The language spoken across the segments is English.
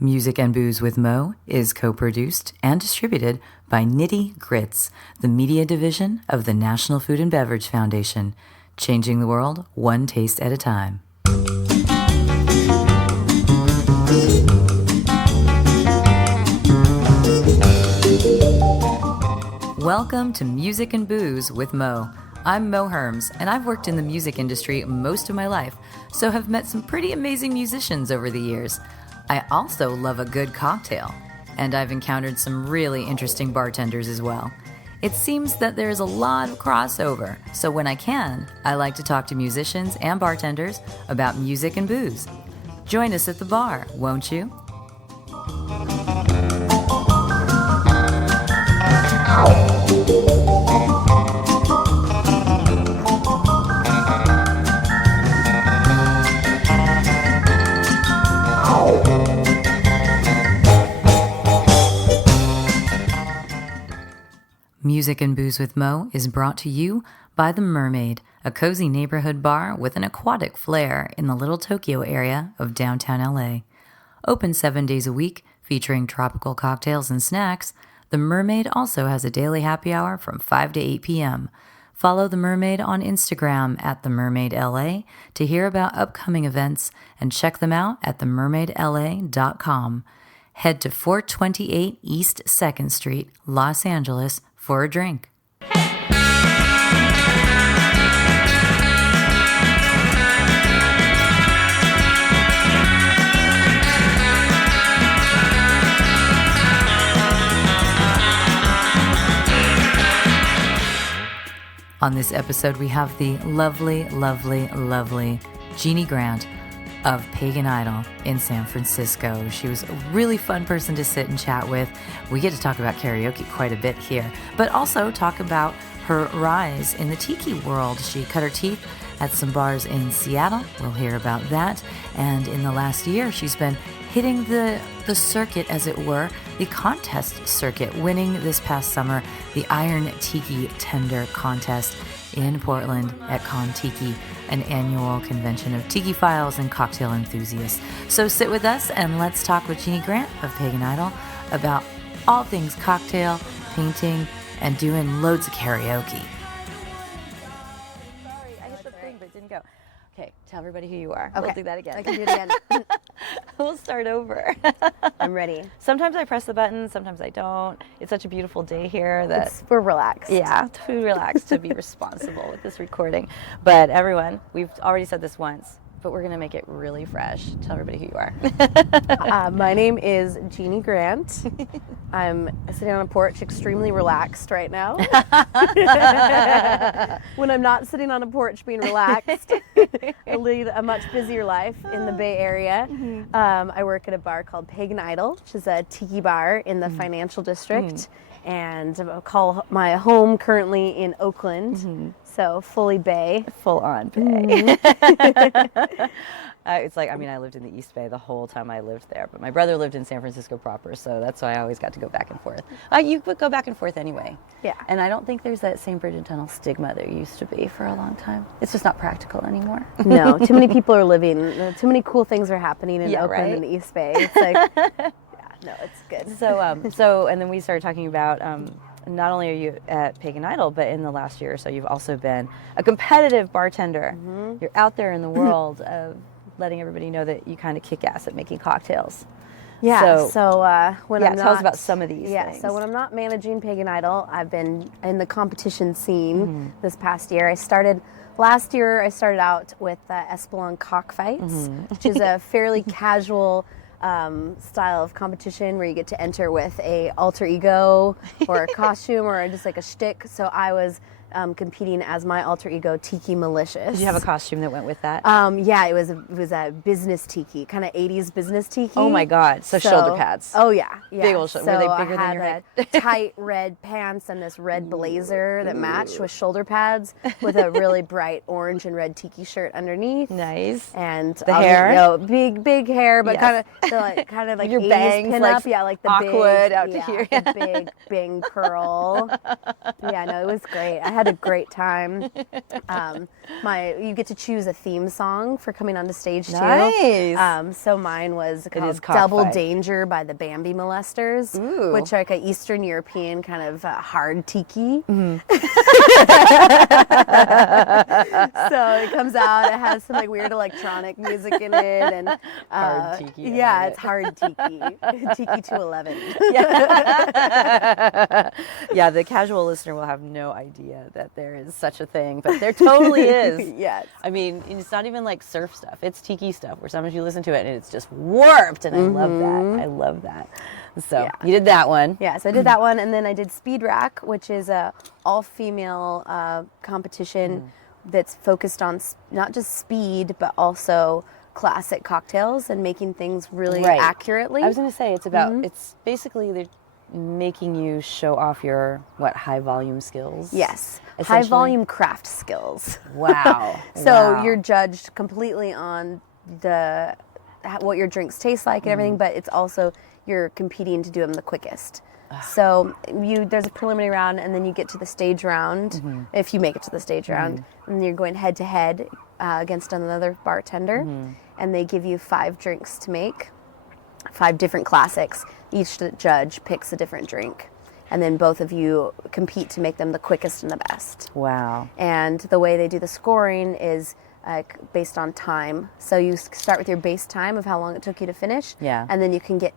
Music and Booze with Mo is co-produced and distributed by Nitty Grits, the media division of the National Food and Beverage Foundation, changing the world one taste at a time. Welcome to Music and Booze with Mo. I'm Mo Herms, and I've worked in the music industry most of my life, so have met some pretty amazing musicians over the years. I also love a good cocktail, and I've encountered some really interesting bartenders as well. It seems that there's a lot of crossover, so when I can, I like to talk to musicians and bartenders about music and booze. Join us at the bar, won't you? Music and Booze with Mo is brought to you by The Mermaid, a cozy neighborhood bar with an aquatic flair in the Little Tokyo area of downtown LA. Open 7 days a week, featuring tropical cocktails and snacks, The Mermaid also has a daily happy hour from 5 to 8 p.m. Follow The Mermaid on Instagram at TheMermaidLA to hear about upcoming events and check them out at TheMermaidLA.com. Head to 428 East 2nd Street, Los Angeles, for a drink. On this episode, we have the lovely, lovely, lovely Jeanie Grant of Pagan Idol in San Francisco. She was a really fun person to sit and chat with. We get to talk about karaoke quite a bit here, but also talk about her rise in the tiki world. She cut her teeth at some bars in Seattle. We'll hear about that. And in the last year, she's been hitting the circuit, as it were, the contest circuit, winning this past summer the Iron Tiki Tender Contest in Portland at Con Tiki, an annual convention of tiki files and cocktail enthusiasts. So sit with us and let's talk with Jeanie Grant of Pagan Idol about all things cocktail, painting, and doing loads of karaoke. Sorry, I hit the thing, but it didn't go. Okay, tell everybody who you are. Okay. We'll do that again. I can do it again. We'll start over. I'm ready. Sometimes I press the button, sometimes I don't. It's such a beautiful day here that We're relaxed. yeah, to relax, to be responsible with this recording. But everyone, we've already said this once, but we're gonna make it really fresh. Tell everybody who you are. My name is Jeanie Grant. I'm sitting on a porch, extremely relaxed right now. When I'm not sitting on a porch being relaxed, I lead a much busier life in the Bay Area. I work at a bar called Pagan Idol, which is a tiki bar in the financial district. And I call my home currently in Oakland, so fully Bay. Full on Bay. It's like, I mean, I lived in the East Bay the whole time I lived there, but my brother lived in San Francisco proper, so that's why I always got to go back and forth. You would go back and forth anyway. Yeah. And I don't think there's that same bridge and tunnel stigma there used to be for a long time. It's just not practical anymore. No, too many people are living, too many cool things are happening in Oakland right? and the East Bay. It's like, no, it's good. So, and then we started talking about, not only are you at Pagan Idol, but in the last year or so, you've also been a competitive bartender. You're out there in the world of letting everybody know that you kind of kick ass at making cocktails. Yeah. So when I'm not, tell us about some of these things. So when I'm not managing Pagan Idol, I've been in the competition scene this past year. Last year I started out with Espelon Cockfights, which is a fairly casual style of competition where you get to enter with a alter ego or a costume or just like a shtick. So I was competing as my alter ego, Tiki Malicious. Did you have a costume that went with that? Yeah, it was a business tiki, kind of 80s business tiki. Oh my God! So shoulder pads. Oh yeah. Big old shoulder. Were they bigger than your head? Tight red pants and this red blazer that matched with shoulder pads with a really bright orange and red tiki shirt underneath. Nice. And the hair. Big hair, but Yes. kind of like your 80s bangs, pin like up. Yeah, like the awkward big, out to here. the big curl. Yeah, no, it was great. I had a great time. You get to choose a theme song for coming onto stage too. Nice. So mine was called Cockfight. Double Danger by the Bambi Molesters, Ooh. which are like an Eastern European kind of hard tiki. So it comes out, it has some like weird electronic music in it, and Hard tiki, I yeah, love it's hard tiki, tiki 211. Yeah, the casual listener will have no idea that there is such a thing, but there totally is. Yes. I mean, it's not even like surf stuff. It's tiki stuff where sometimes you listen to it and it's just warped, and I love that. I love that. So you did that one. Yeah, so I did that one, and then I did Speed Rack, which is a all-female competition that's focused on not just speed, but also classic cocktails and making things really accurately. I was going to say it's about it's basically they're making you show off your high volume skills. Yes, high volume craft skills. Wow. So you're judged completely on what your drinks taste like and everything, but it's also you're competing to do them the quickest. So there's a preliminary round, and then you get to the stage round, if you make it to the stage round, and you're going head to head against another bartender, and they give you 5 drinks to make, 5 different classics. Each judge picks a different drink, and then both of you compete to make them the quickest and the best. Wow. And the way they do the scoring is based on time. So you start with your base time of how long it took you to finish, and then you can get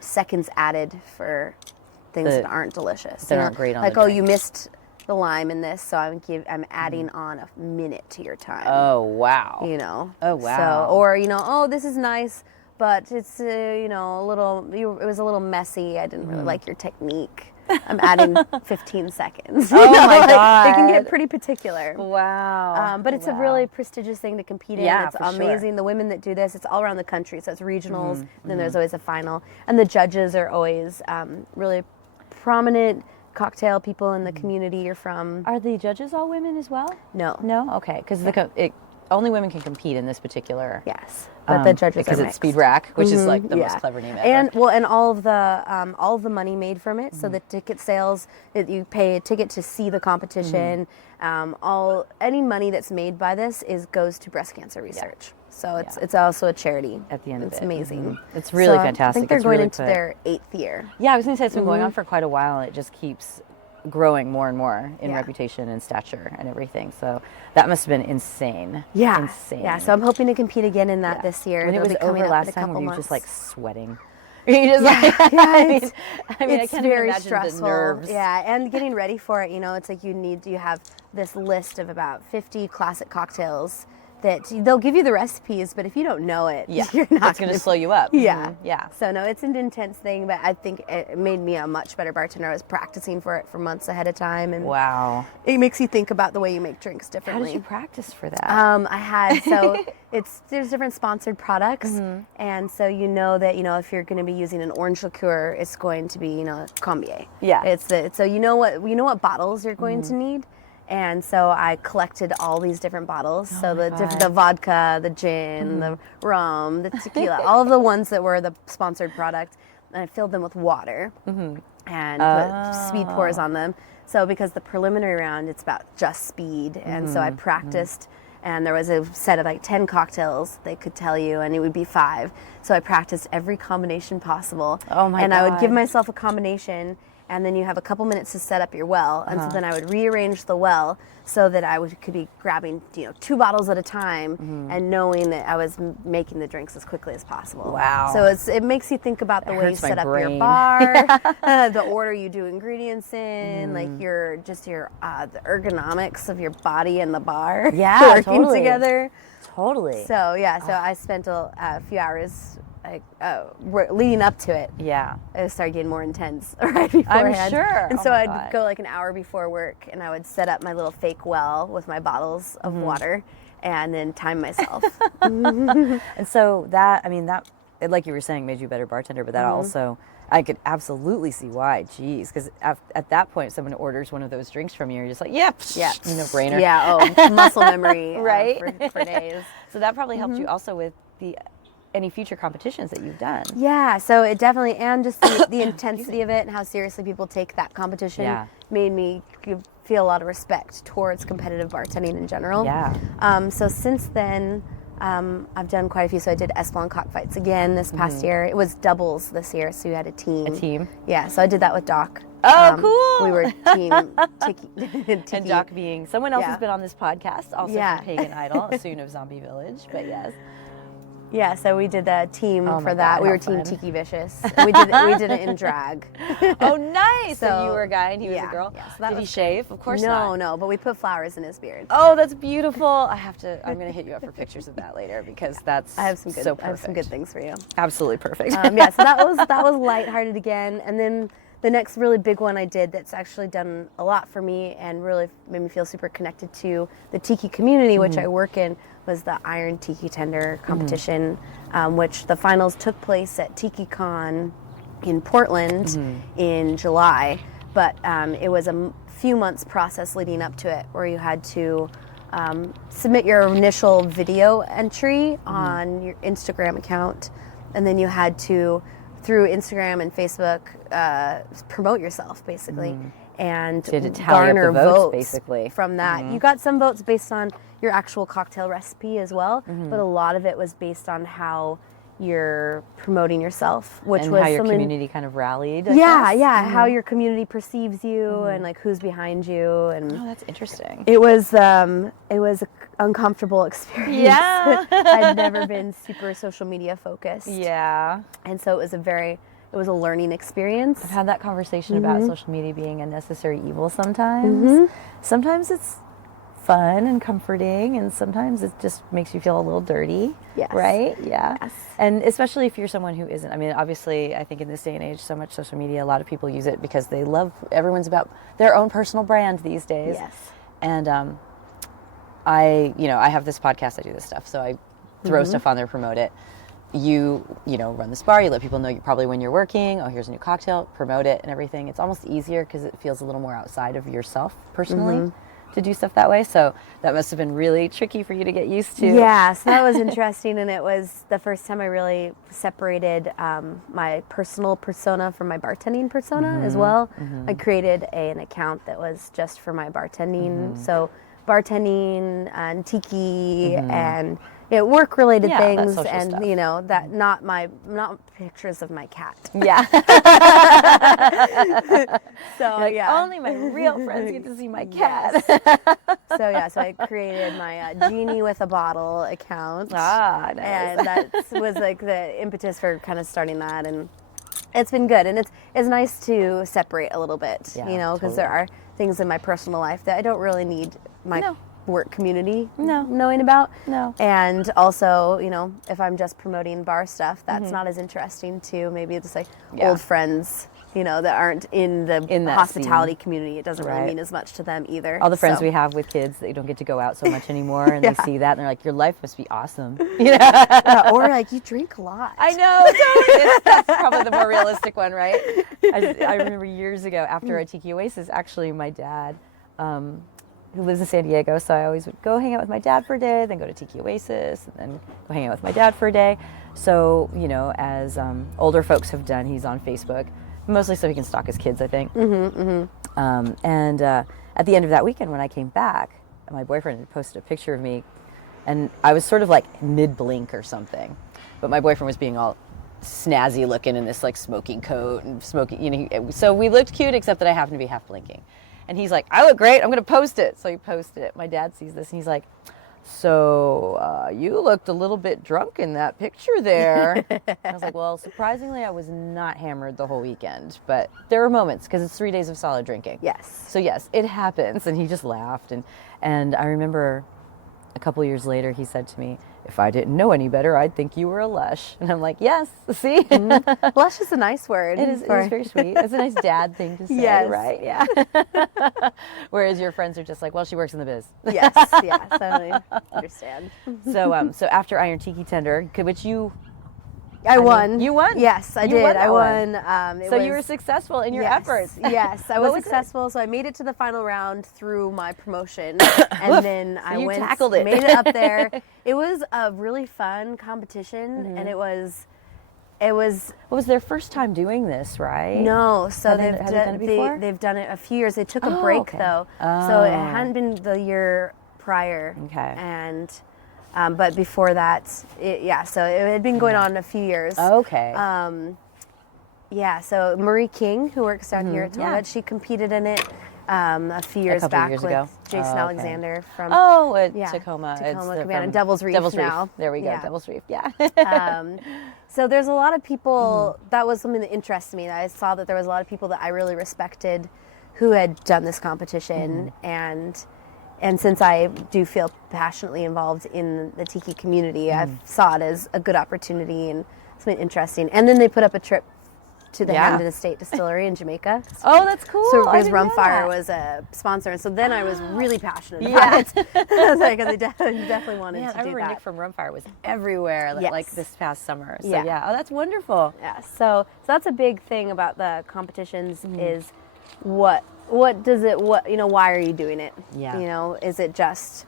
seconds added for things that aren't delicious. That aren't great on like, the oh, drink. you missed the lime in this, so I'm adding on a minute to your time. Oh, wow. You know. Oh, wow. So, or oh, this is nice, but it's a little. It was a little messy. I didn't really like your technique. I'm adding 15 seconds. Oh my God. They can get pretty particular. Wow. But it's a really prestigious thing to compete in. Yeah, It's for sure. amazing. The women that do this, it's all around the country. So it's regionals, and then there's always a final. And the judges are always really prominent cocktail people in the community you're from. Are the judges all women as well? No. No? Okay. Because only women can compete in this particular. Yes. But the judges because are it's mixed. Speed Rack, which is like the most clever name ever. And all of the money made from it. So the ticket sales, you pay a ticket to see the competition. Any money that's made by this goes to breast cancer research. So it's also a charity. At the end of it. It's amazing. It's really So fantastic. I think they're It's going really into their 8th year. Yeah, I was going to say it's been going on for quite a while, and it just keeps growing more and more in reputation and stature and everything. So that must have been insane. Yeah. Insane. Yeah, so I'm hoping to compete again in that this year. When it It'll was be coming over up last in a time, couple were you just like months. sweating? You just It's I can't very even imagine stressful. the nerves. Yeah, and getting ready for it, it's like you have this list of about 50 classic cocktails that they'll give you the recipes, but if you don't know it, you're not it's going to slow you up. Yeah. Yeah. So no, it's an intense thing, but I think it made me a much better bartender. I was practicing for it for months ahead of time, and Wow. it makes you think about the way you make drinks How differently. did you practice for that? I had there's different sponsored products, and so that if you're going to be using an orange liqueur, it's going to be Combier. Yeah. So you know what bottles you're going to need. And so I collected all these different bottles. So the vodka, the gin, the rum, the tequila, all of the ones that were the sponsored product. And I filled them with water and put speed pours on them. So because the preliminary round, it's about just speed. And so I practiced, and there was a set of like 10 cocktails they could tell you, and it would be 5. So I practiced every combination possible. Oh my And I would give God. myself a combination, and then you have a couple minutes to set up your well. And so then I would rearrange the well so that I could be grabbing 2 bottles at a time and knowing that I was making the drinks as quickly as possible. Wow. So it makes you think about the way you hurts my set up your brain. bar, the order you do ingredients in, like the ergonomics of your body and the bar working totally. together. Totally. So I spent a few hours leading up to it. Yeah. It started getting more intense right beforehand. I'm sure. And Oh so my I'd God. go like an hour before work, and I would set up my little fake well with my bottles of water, and then time myself. And so that, like you were saying, made you a better bartender, but that also, I could absolutely see why. Geez, because at that point, someone orders one of those drinks from you, you're just like, no brainer. Yeah. Muscle memory. Right? For days. So that probably helped you also with any future competitions that you've done. Yeah, so it definitely, and just the intensity of it and how seriously people take that competition made me feel a lot of respect towards competitive bartending in general. Yeah. So since then, I've done quite a few. So I did Espelon cockfights again this past year. It was doubles this year, so you had a team. A team? Yeah, so I did that with Doc. Oh, cool. We were team Tiki. And Doc being someone else who's been on this podcast, also Yeah. from Pagan Idol, soon of Zombie Village, but yes. Yeah, so we did a team Oh for my that. God, we how were Team fun. Tiki Vicious. We did it in drag. Oh, nice. So So, you were a guy and he was yeah, a girl? yeah, so that Did he was shave? Of course not. No, but we put flowers in his beard. Oh, that's beautiful. I'm going to hit you up for pictures of that later because that's I have some good, so perfect. I have some good things for you. Absolutely perfect. Yeah, so that was lighthearted again, and then the next really big one I did that's actually done a lot for me and really made me feel super connected to the tiki community, which I work in, was the Iron Tiki Tender competition, which the finals took place at TikiCon in Portland in July. But it was a few months process leading up to it where you had to submit your initial video entry on your Instagram account, and then you had to, through Instagram and Facebook, promote yourself basically, and So you had to tally up the garner votes, votes basically. from that. You got some votes based on your actual cocktail recipe as well, but a lot of it was based on how you're promoting yourself, which and was how your something- community kind of rallied. I Yeah, guess? how your community perceives you and like who's behind you, and Oh, that's interesting. it was an uncomfortable experience. Yeah. I'd never been super social media focused. Yeah. And so it was a learning experience. I've had that conversation about social media being a necessary evil sometimes. Sometimes it's fun and comforting, and sometimes it just makes you feel a little dirty. Yes. Right? Yeah. Yes. And especially if you're someone who isn't. I mean, obviously, I think in this day and age, so much social media, a lot of people use it because they love, everyone's about their own personal brand these days. Yes. And I have this podcast, I do this stuff, so I throw stuff on there, promote it. You run this bar, you let people know you probably when you're working, oh, here's a new cocktail, promote it and everything. It's almost easier because it feels a little more outside of yourself personally to do stuff that way. So that must have been really tricky for you to get used to. Yeah, so that was interesting, and it was the first time I really separated my personal persona from my bartending persona as well. I created an account that was just for my bartending, so bartending and tiki and work-related Yeah, that things, social and stuff. that not pictures of my cat. Yeah. So Like, yeah, only my real friends get to see my cat. so I created my Jeanie with a bottle account. Nice. And that was like the impetus for kind of starting that, and it's been good, and it's nice to separate a little bit, Yeah, because there are things in my personal life that I don't really need my No. work community No. knowing about. No. And also, if I'm just promoting bar stuff, that's not as interesting to maybe just like Yeah. old friends, that aren't in the In that hospitality community. It doesn't really Right. mean as much to them either. All the friends So- we have with kids that you don't get to go out so much anymore, and they see that and they're like, your life must be awesome. Yeah, or like you drink a lot. I know, totally. That's probably the more realistic one, right? I remember years ago after a Tiki Oasis, actually my dad, who lives in San Diego, so I always would go hang out with my dad for a day, then go to Tiki Oasis, and then go hang out with my dad for a day. So, as older folks have done, he's on Facebook, mostly so he can stalk his kids, I think. And at the end of that weekend when I came back, my boyfriend had posted a picture of me, and I was sort of like mid-blink or something. But my boyfriend was being all snazzy looking in this like smoking coat and smoking, so we looked cute except that I happened to be half blinking. And he's like, I look great, I'm gonna post it. So he posted it. My dad sees this and he's like, so you looked a little bit drunk in that picture there. I was like, well, surprisingly, I was not hammered the whole weekend, but there were moments because it's 3 days of solid drinking. Yes. So yes, it happens. And he just laughed. And I remember a couple years later, he said to me, if I didn't know any better, I'd think you were a lush. And I'm like, yes, see? Blush is a nice word. It is very sweet. It's a nice dad thing to say, Yes. right? Yeah. Whereas your friends are just like, well, she works in the biz. Yes, yeah, totally understand. So after Iron Tiki Tender, which I won. You won? Yes, I You did. won I that won. one. So you were successful in your efforts. Yes, I What was was it? successful. So I made it to the final round through my promotion, and then I you went, tackled it. made it up there. It was a really fun competition, and it was It was What was their first time doing this, right? no, so Have they done it before? they've done it a few years. They took a Oh, break okay. though, so it hadn't been the year prior. Okay. And but before that, so it had been going on a few years. Okay. Yeah, so Marie King, who works out here at Tolbert, Yeah. she competed in it a few years couple back years with ago. Jason Oh, okay. Alexander from Tacoma. It's Tacoma, the- Cabana, from Devil's Reef Devil's now. Reef. There we go. Yeah. Devil's Reef. Yeah. So there's a lot of people, that was something that interested me. I saw that there was a lot of people that I really respected who had done this competition, and since I do feel passionately involved in the tiki community, I saw it as a good opportunity and something interesting. And then they put up a trip to the Hampton Estate Distillery in Jamaica. Oh, that's cool. So I because didn't know Rumfire that. was a sponsor, and so then I was really passionate about it. I was like, they definitely wanted Man, to I do remember that. Nick from Rumfire was everywhere like Yes. this past summer. So Yeah. yeah. Oh, that's wonderful. Yeah, so that's a big thing about the competitions is what does it, why are you doing it? Yeah. Is it just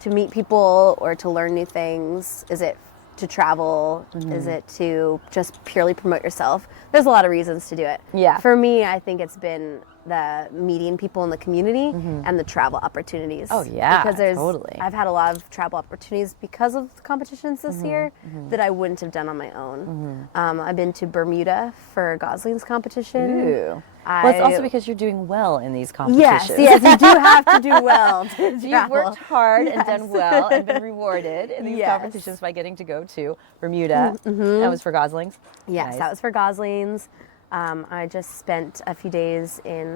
to meet people or to learn new things? Is it to travel? Is it to just purely promote yourself? There's a lot of reasons to do it. Yeah. For me, I think it's been the meeting people in the community and the travel opportunities. Oh, yeah, because totally. I've had a lot of travel opportunities because of the competitions this year that I wouldn't have done on my own. I've been to Bermuda for Gosling's competition. Ooh. Well, it's also because you're doing well in these Yes, competitions. yes, you do have to do well to You've travel. worked hard and done well and been rewarded in these Yes. competitions by getting to go to Bermuda. That was for Goslings. Yes, Nice. that was for Gosling's. I just spent a few days in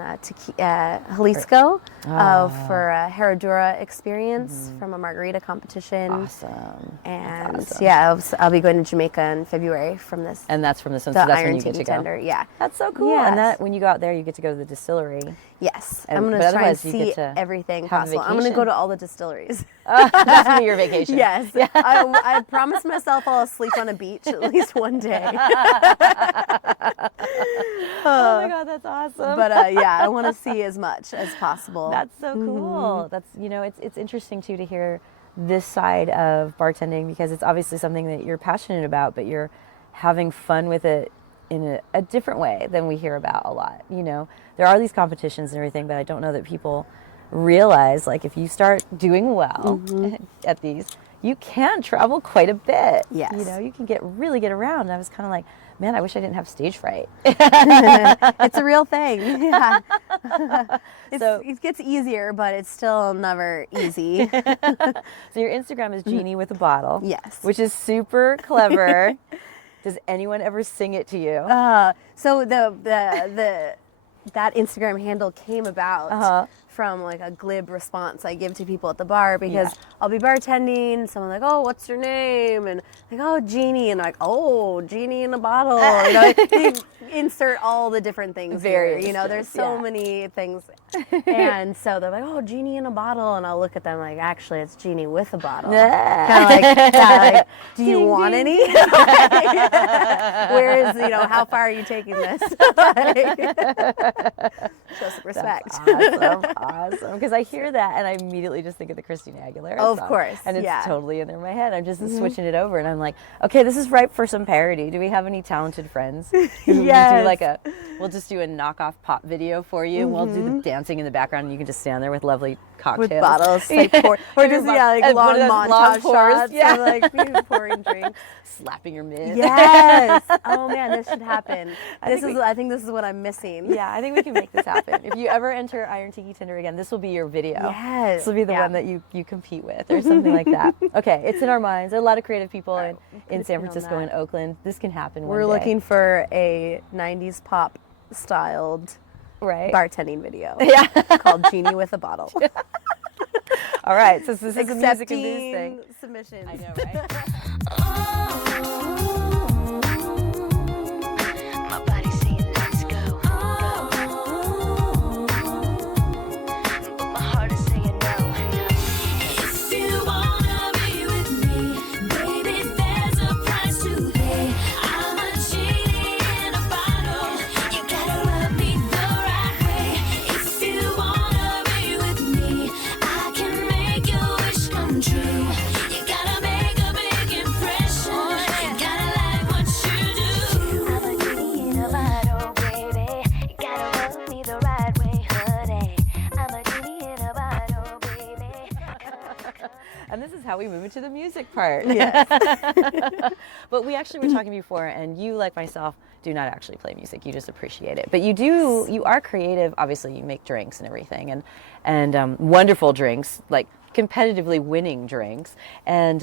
Jalisco for a Herradura experience from a margarita competition. Awesome. And That's awesome. yeah, I'll be going to Jamaica in February from this. And that's from this one, the so that's when Iron you get Tiki to go. Tender, yeah. That's so cool. Yes. And that when you go out there, you get to go to the distillery. Yes, And- I'm going but to try and otherwise you get see to everything have a possible. I'm going to vacation. go to all the distilleries. That's gonna be your vacation. Yes, I promised myself I'll sleep on a beach at least one day. Oh my God, that's awesome. But yeah, I want to see as much as possible. That's so cool. That's it's interesting too to hear this side of bartending because it's obviously something that you're passionate about, but you're having fun with it in a different way than we hear about a lot. There are these competitions and everything, but I don't know that people realize like if you start doing well at these, you can travel quite a bit. Yes. You can really get around. And I was kind of like, man, I wish I didn't have stage fright. It's a real thing. Yeah. So- It gets easier, but it's still never easy. So your Instagram is Jeanie with a bottle. Yes. Which is super clever. Does anyone ever sing it to you? So that Instagram handle came about from like a glib response I give to people at the bar because I'll be bartending. Someone like, oh, what's your name? And like, oh, Jeanie. And like, oh, Jeanie in a bottle. You insert all the different things Various here. There's so many things. And so they're like, oh, Jeanie in a bottle. And I'll look at them like, actually, it's Jeanie with a bottle. Kind of like, like, do you want any? Where is, how far are you taking this? Show some respect. Awesome. Because I hear that and I immediately just think of the Christina Aguilera Of song. course, And it's yeah. totally in there in my head. I'm just switching it over and I'm like, okay, this is ripe for some parody. Do we have any talented friends? Yes. We'll just do a knockoff pop video for you. And we'll do the dancing in the background and you can just stand there with lovely cocktails. With bottles, like pour, or just like And one long of those montage long pours, shots, yeah. of, like pouring drinks. Slapping your mid. Yes. Oh man, this should happen. I think this is what I'm missing. Yeah, I think we can make this happen. If you ever enter Iron Tiki Tender again, this will be your video. Yes. This will be the one that you compete with or something like that. Okay, it's in our minds. There are a lot of creative people in San Francisco and Oakland. This can happen one We're day. looking for a 90s pop styled bartending video. Yeah. Called Jeanie with a Bottle. All right, so this is a music and news thing. Submissions. I know, right? My body's saying let's go, but my heart is saying no. If you wanna be with me, baby, there's a price to pay. I'm a genie in a bottle. You gotta rub me the right way. If you wanna be with me, I can make your wish come true. You gotta make a big impression. how we move into the music part. Yes. But we actually were talking before, and you, like myself, do not actually play music. You just appreciate it. But you are creative. Obviously, you make drinks and everything, and wonderful drinks, like competitively winning drinks. And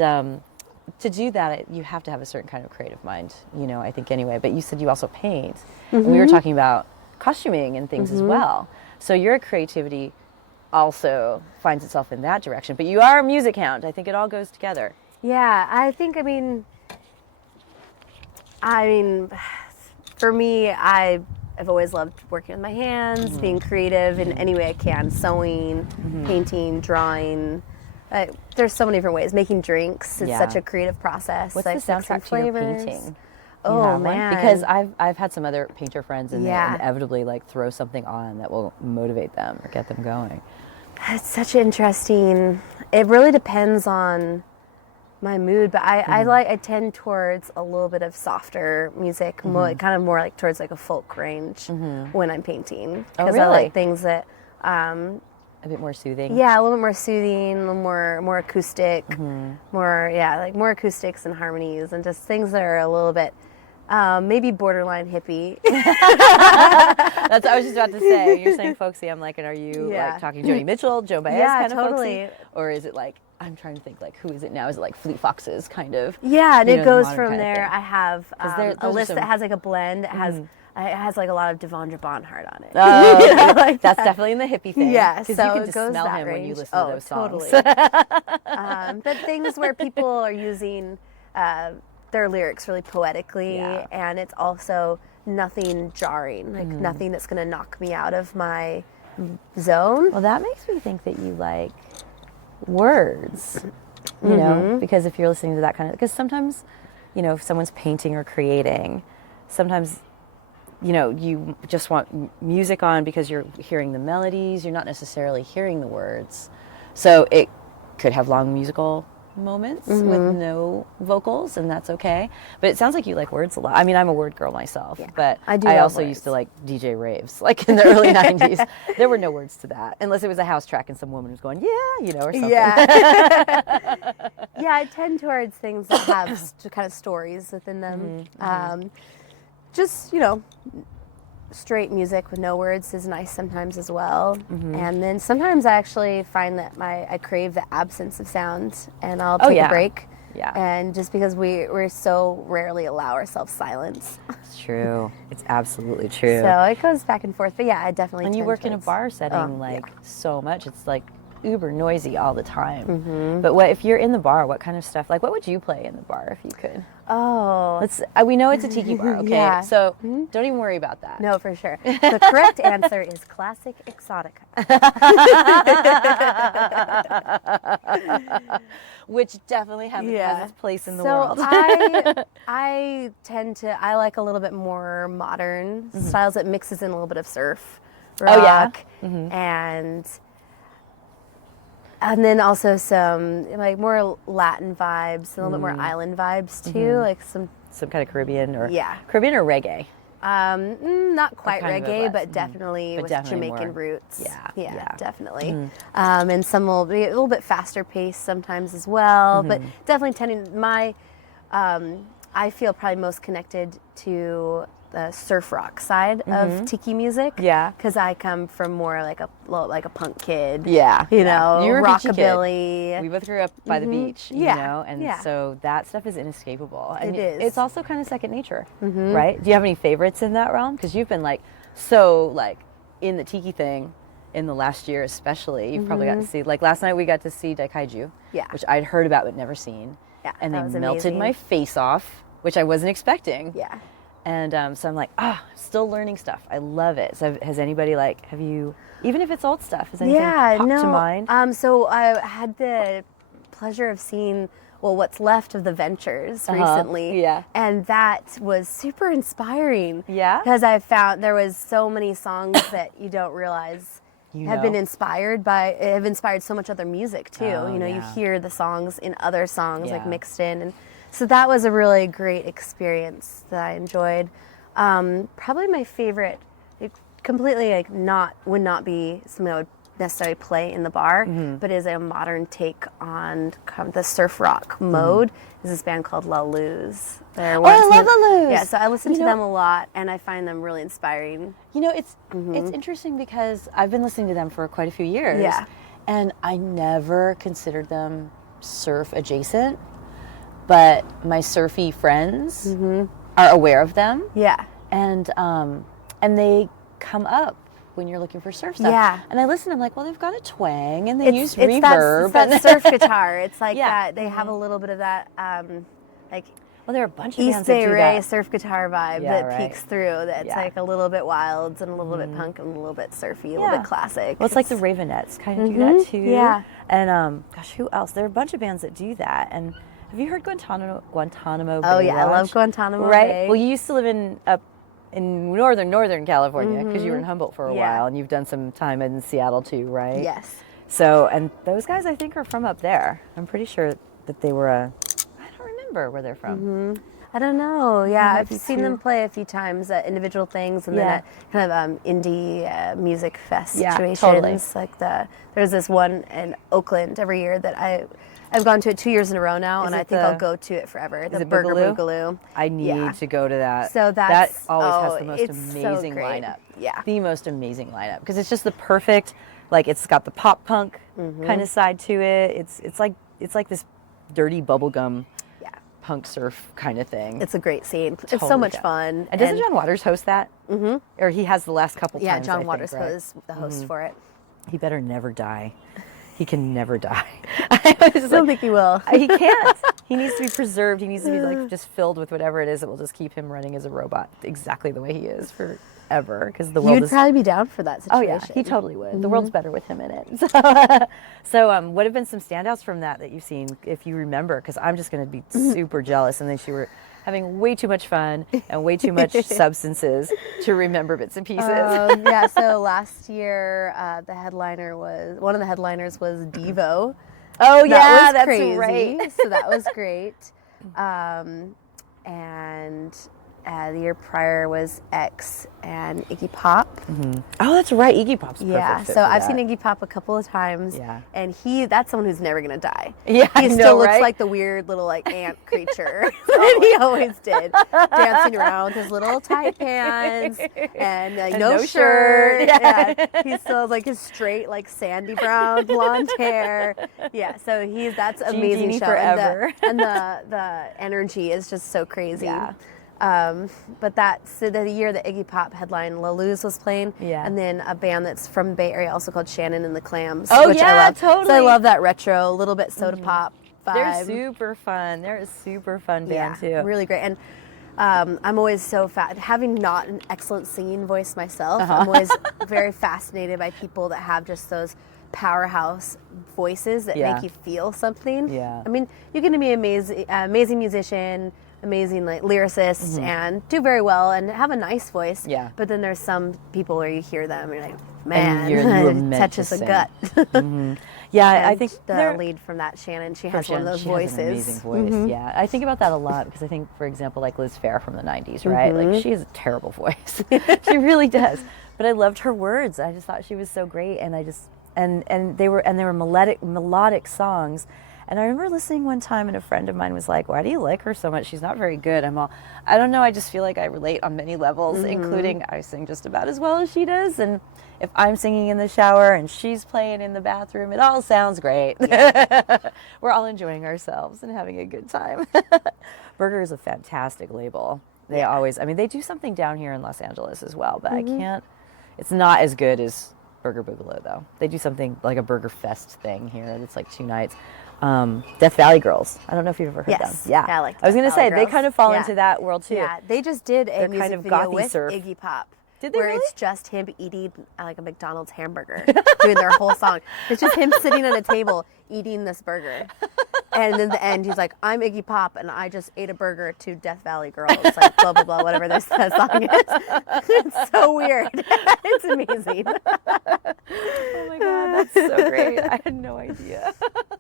to do that, you have to have a certain kind of creative mind, I think anyway. But you said you also paint. And we were talking about costuming and things as well. So your creativity also finds itself in that direction. But you are a music hound. I think it all goes together. Yeah, I think, for me, I've always loved working with my hands, being creative in any way I can, sewing, painting, drawing. There's so many different ways. Making drinks is such a creative process. What's the soundtrack to your painting? Oh, man. Because I've had some other painter friends, and they inevitably throw something on that will motivate them or get them going. It's such interesting. It really depends on my mood, but I tend towards a little bit of softer music, more towards a folk range when I'm painting, because I like things that a bit more soothing. Yeah, a little bit more soothing, a little more acoustic, more acoustics and harmonies, and just things that are a little bit maybe borderline hippie. That's what I was just about to say. You're saying folksy. I'm like, and are you talking Joni Mitchell, Joan Baez kind of folksy? Or is it I'm trying to think, who is it now? Is it Fleet Foxes kind of? Yeah, and it goes from there. I have a list that has a blend. It has a lot of Devondra Bonhart on it. Oh, that's definitely in the hippie thing. Yeah, because so you can it just goes smell that him range. when you listen to those songs. Totally. But things where people are using their lyrics really poetically, and it's also nothing jarring, nothing that's going to knock me out of my zone. Well, that makes me think that you like words, you know, because if you're listening to that kind of, because sometimes, if someone's painting or creating, sometimes, you just want music on because you're hearing the melodies, you're not necessarily hearing the words. So it could have long musical moments with no vocals, and that's okay. But it sounds like you like words a lot. I mean, I'm a word girl myself, but I also used to like DJ raves, in the early 90s. There were no words to that, unless it was a house track and some woman was going, or something. Yeah. Yeah, I tend towards things that have kind of stories within them. Just, straight music with no words is nice sometimes as well. And then sometimes I actually find that I crave the absence of sound, and I'll take a break. Yeah. And just because we're so rarely allow ourselves silence. It's true. It's absolutely true. So it goes back and forth. But yeah, I definitely And you work in a bar setting so much. It's uber noisy all the time. But if you're in the bar, what kind of stuff, what would you play in the bar if you could? Oh. We know it's a tiki bar, okay? Yeah. So don't even worry about that. No, for sure. The correct answer is classic exotica. Which definitely has its place in the world. I like a little bit more modern styles that mixes in a little bit of surf, rock, and then also some more Latin vibes, a little bit more island vibes too, some kind of Caribbean or Caribbean or reggae. Not quite reggae, but definitely Jamaican more, roots. Yeah, definitely. And some will be a little bit faster paced sometimes as well, but definitely I feel probably most connected to the surf rock side of tiki music. Yeah, because I come from more like a punk kid. Yeah, you were rockabilly. We both grew up by the beach. So that stuff is inescapable. And it is. It's also kind of second nature, right? Do you have any favorites in that realm? Because you've been in the tiki thing in the last year, especially. You've probably got to see last night we got to see Daikaiju, which I'd heard about but never seen. Yeah, and they melted my face off, which I wasn't expecting. Yeah. And so I'm still learning stuff. I love it. So has anybody have you, even if it's old stuff, has anything popped to mind? So I had the pleasure of seeing, what's left of the Ventures recently. Yeah. And that was super inspiring. Yeah. Because I found there was so many songs that you don't realize have inspired so much other music too. You hear the songs in other songs mixed in, and so that was a really great experience that I enjoyed. Probably my favorite, it completely would not be something I would necessarily play in the bar, but is a modern take on kind of the surf rock mode. Is this band called La Luz. I love La Luz. Yeah, so I listen to them a lot, and I find them really inspiring. You know, it's interesting because I've been listening to them for quite a few years. Yeah. And I never considered them surf adjacent, but my surfy friends are aware of them. Yeah. And they come up when you're looking for surf stuff. Yeah. And I listen, I'm like, well, they've got a twang and they use It's reverb. that surf guitar. It's like Yeah. that. They have a little bit of that, like well, there are a bunch of East bands that Bay do Ray that. surf guitar vibe Yeah, that right. peeks through. That's Yeah. like a little bit wild and a little bit punk and a little bit surfy, a little bit classic. Well, it's like the Ravenettes kind of do that too. Yeah. And gosh, who else? There are a bunch of bands that do that. And have you heard Guantanamo Bay? Oh yeah, I Lodge? love Guantanamo Right. Bay. Well, you used to live in northern California because you were in Humboldt for a Yeah. while, and you've done some time in Seattle too, right? Yes. So, and those guys I think are from up there. I'm pretty sure that they were I don't remember where they're from. I don't know. Yeah, might I've be seen too. them play a few times at individual things, and Yeah. then at kind of indie music fest Yeah, situations. totally. Like there's this one in Oakland every year that I've gone to it 2 years in a row now, and it I think I'll the- go to it forever. The it Burger Boogaloo? Boogaloo. I need Yeah. to go to that. So that that's always has the most it's so amazing great. lineup. Yeah. The most amazing lineup because it's just the perfect. Like it's got the pop punk kind of side to it. It's like this dirty bubblegum Yeah. punk surf kind of thing. It's a great scene. It's so Totally much does. fun. And doesn't John Waters host that? Mm-hmm. Or he has the last couple Yeah, times. I John think, Waters right? was the host for it. He better never die. He can never die. I was I don't think he will. He can't. He needs to be preserved. He needs to be like just filled with whatever it is that will just keep him running as a robot exactly the way he is forever. Because the world You'd is. probably be down for that Oh situation. yeah, he totally would. The world's better with him in it. So, what have been some standouts from that you've seen, if you remember? Because I'm just going to be super jealous, and then you were having way too much fun and way too much substances to remember bits and pieces. Yeah, so last year one of the headliners was Devo. Oh yeah, was that's crazy. right. So that was great. And the year prior was X and Iggy Pop. Oh, that's right. Iggy Pop's perfect. Yeah, fit so for I've that. seen Iggy Pop a couple of times. Yeah. And that's someone who's never gonna die. Yeah, I he know, still looks right? like the weird little like ant creature that he always did, dancing around with his little tight pants and no shirt. Yeah. He still has like his straight like sandy brown blonde hair. Yeah, so that's amazing Jeanie show. forever. And the energy is just so crazy. Yeah. But so the year that Iggy Pop headlined, La Luz was playing, Yeah. and then a band that's from the Bay Area also called Shannon and the Clams, Oh, which I yeah, love. So I totally. love that retro, a little bit soda pop vibe. They're super fun. They're a super fun band too. really great. And I'm always so having not an excellent singing voice myself, Uh-huh. I'm always very fascinated by people that have just those powerhouse voices that Yeah. make you feel something. Yeah. I mean, you can be amazing musician, amazing like lyricist, and do very well and have a nice voice. Mm-hmm. Yeah. But then there's some people where you hear them and you're like, man, you were it meant touches to the sing. gut. Yeah, I And think the they're- lead from that, Shannon, she for has one of Jen, those she voices. has an amazing voice. Yeah, I think about that a lot because I think, for example, like Liz Phair from the '90s, right? Like she has a terrible voice. She really does. But I loved her words. I just thought she was so great, and and they were melodic songs. And I remember listening one time, and a friend of mine was like, "Why do you like her so much? She's not very good." I'm all, I don't know. I just feel like I relate on many levels, including I sing just about as well as she does, and if I'm singing in the shower and she's playing in the bathroom, it all sounds great. We're all enjoying ourselves and having a good time. Burger is a fantastic label. They always, I mean, they do something down here in Los Angeles as well, but I can't, it's not as good as Burger Boogaloo though. They do something like a Burger Fest thing here that's like 2 nights. Death Valley Girls. I don't know if you've ever heard Yes. them. Yeah. Yeah, I like I was going to Death say, Valley they Girls. kind of fall Yeah. into that world too. Yeah, they just did a They're music kind of video gothy with surf. Iggy Pop. Did they where really? it's just him eating like a McDonald's hamburger, doing their whole song. It's just him sitting at a table eating this burger. And in the end, he's like, I'm Iggy Pop, and I just ate a burger to Death Valley Girls, like blah, blah, blah, whatever that song is. It's so weird. It's amazing. Oh my God, that's so great. I had no idea.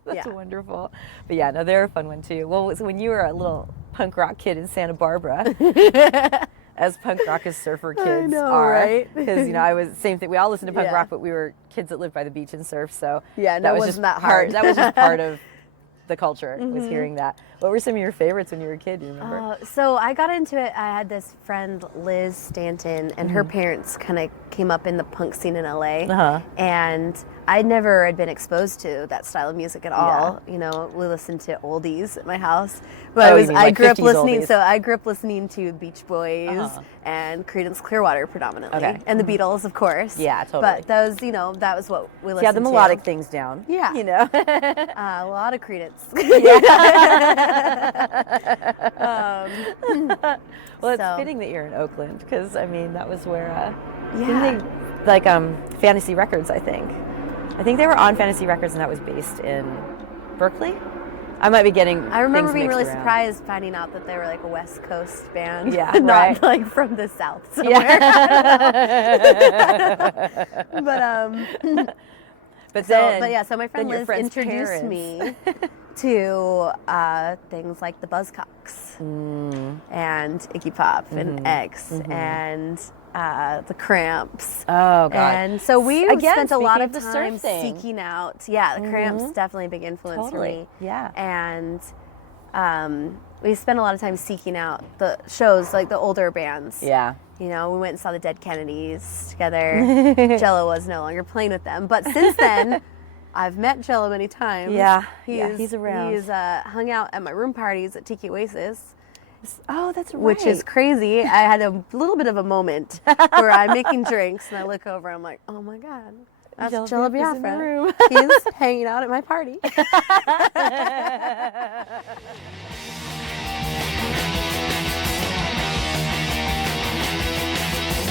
That's Yeah. wonderful. But yeah, no, they're a fun one too. Well, so when you were a little punk rock kid in Santa Barbara, as punk rock as surfer kids know, are. right? Because, you know, I was same thing. We all listened to punk Yeah. rock, but we were kids that lived by the beach and surf. So Yeah, no, that it was wasn't just that part. hard. That was just part of the culture. Was hearing that. What were some of your favorites when you were a kid? Do you remember? So I got into it. I had this friend, Liz Stanton, and her parents kind of came up in the punk scene in LA. Uh-huh. And I never had been exposed to that style of music at all. You know, we listened to oldies at my house. But Oh, you mean I like grew up 50s listening. oldies. So I grew up listening to Beach Boys Uh-huh. and Creedence Clearwater predominantly, Okay. and the Beatles, of course. Yeah, totally. But those, you know, that was what we listened to. Yeah, the melodic things down. Yeah. You know. A lot of Creedence. Well, it's So- fitting that you're in Oakland because I mean that was where Yeah. didn't they, like Fantasy Records. I think they were on Fantasy Records and that was based in Berkeley. I might be getting. I remember things being mixed really around. surprised finding out that they were like a West Coast band. Yeah, not right. like from the South somewhere. But then, So my friend then your Liz friend's introduced parents. me to things like the Buzzcocks and Iggy Pop and X and the Cramps. Oh God. And so we Again, spent a lot speaking of of the surf time thing. seeking out. Yeah, the Cramps definitely a big influence for Totally. me. Yeah. And we spent a lot of time seeking out the shows, like the older bands. Yeah. You know, we went and saw the Dead Kennedys together. Jello was no longer playing with them. But since then, I've met Jello many times. Yeah, he's around. He's hung out at my room parties at Tiki Oasis, Oh, that's right. which is crazy. I had a little bit of a moment where I'm making drinks and I look over and I'm like, oh my God, that's Jello Jello Biafra's in the Biafra. room. He's hanging out at my party.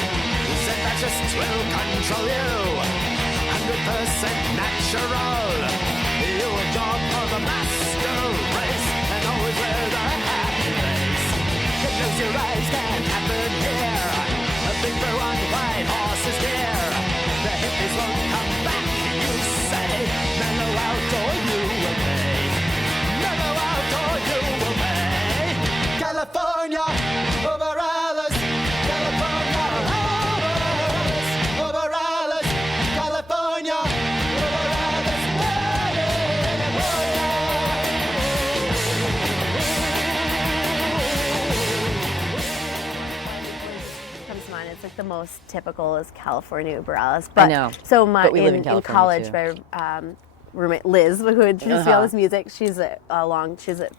Synthesis will control you, 100% natural. You a dog for the master race, and always with a happy face. You close your eyes, can't happen here. A big blue on white horse is near. The hippies won't come back, you say. Mellow out or you will pay. Mellow out or you will pay. California, over Alice. California, over Alice. Over Alice. California, over Alice. Comes to mind. It's like the most typical is California Uber Alice. But know. So But we live in in California, college, too. my roommate Liz, who introduced me all Uh-huh. this music, she's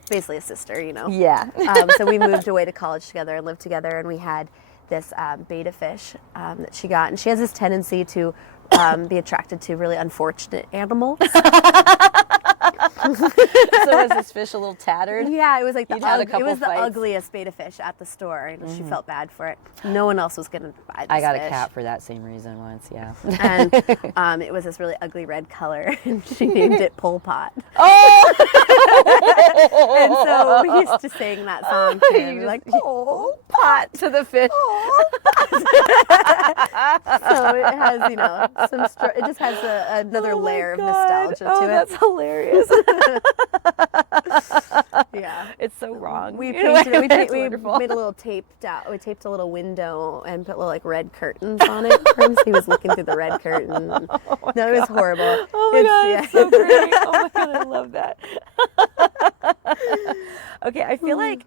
basically a sister, you know. Yeah. So we moved away to college together and lived together, and we had this beta fish that she got, and she has this tendency to be attracted to really unfortunate animals. So was this fish a little tattered? Yeah, it was like You'd had a it couple was the fights. ugliest beta fish at the store, and she felt bad for it. No one else was going to buy this I got a fish. cat for that same reason once. Yeah. And it was this really ugly red color, and she named it Pol Pot. Oh! And so we used to sing that song to him, You like just- Pol Pot to the fish. So it has, you know, it just has another Oh my layer of God. nostalgia Oh, to it. that's hilarious. Yeah. It's so wrong. We Anyway, painted it. that's We wonderful. made a little taped out. We taped a little window and put little like red curtains on it for him. So he was looking through the red curtain. No, it was horrible. Oh my God, it's so great. Oh my God, I love that. Okay, I feel like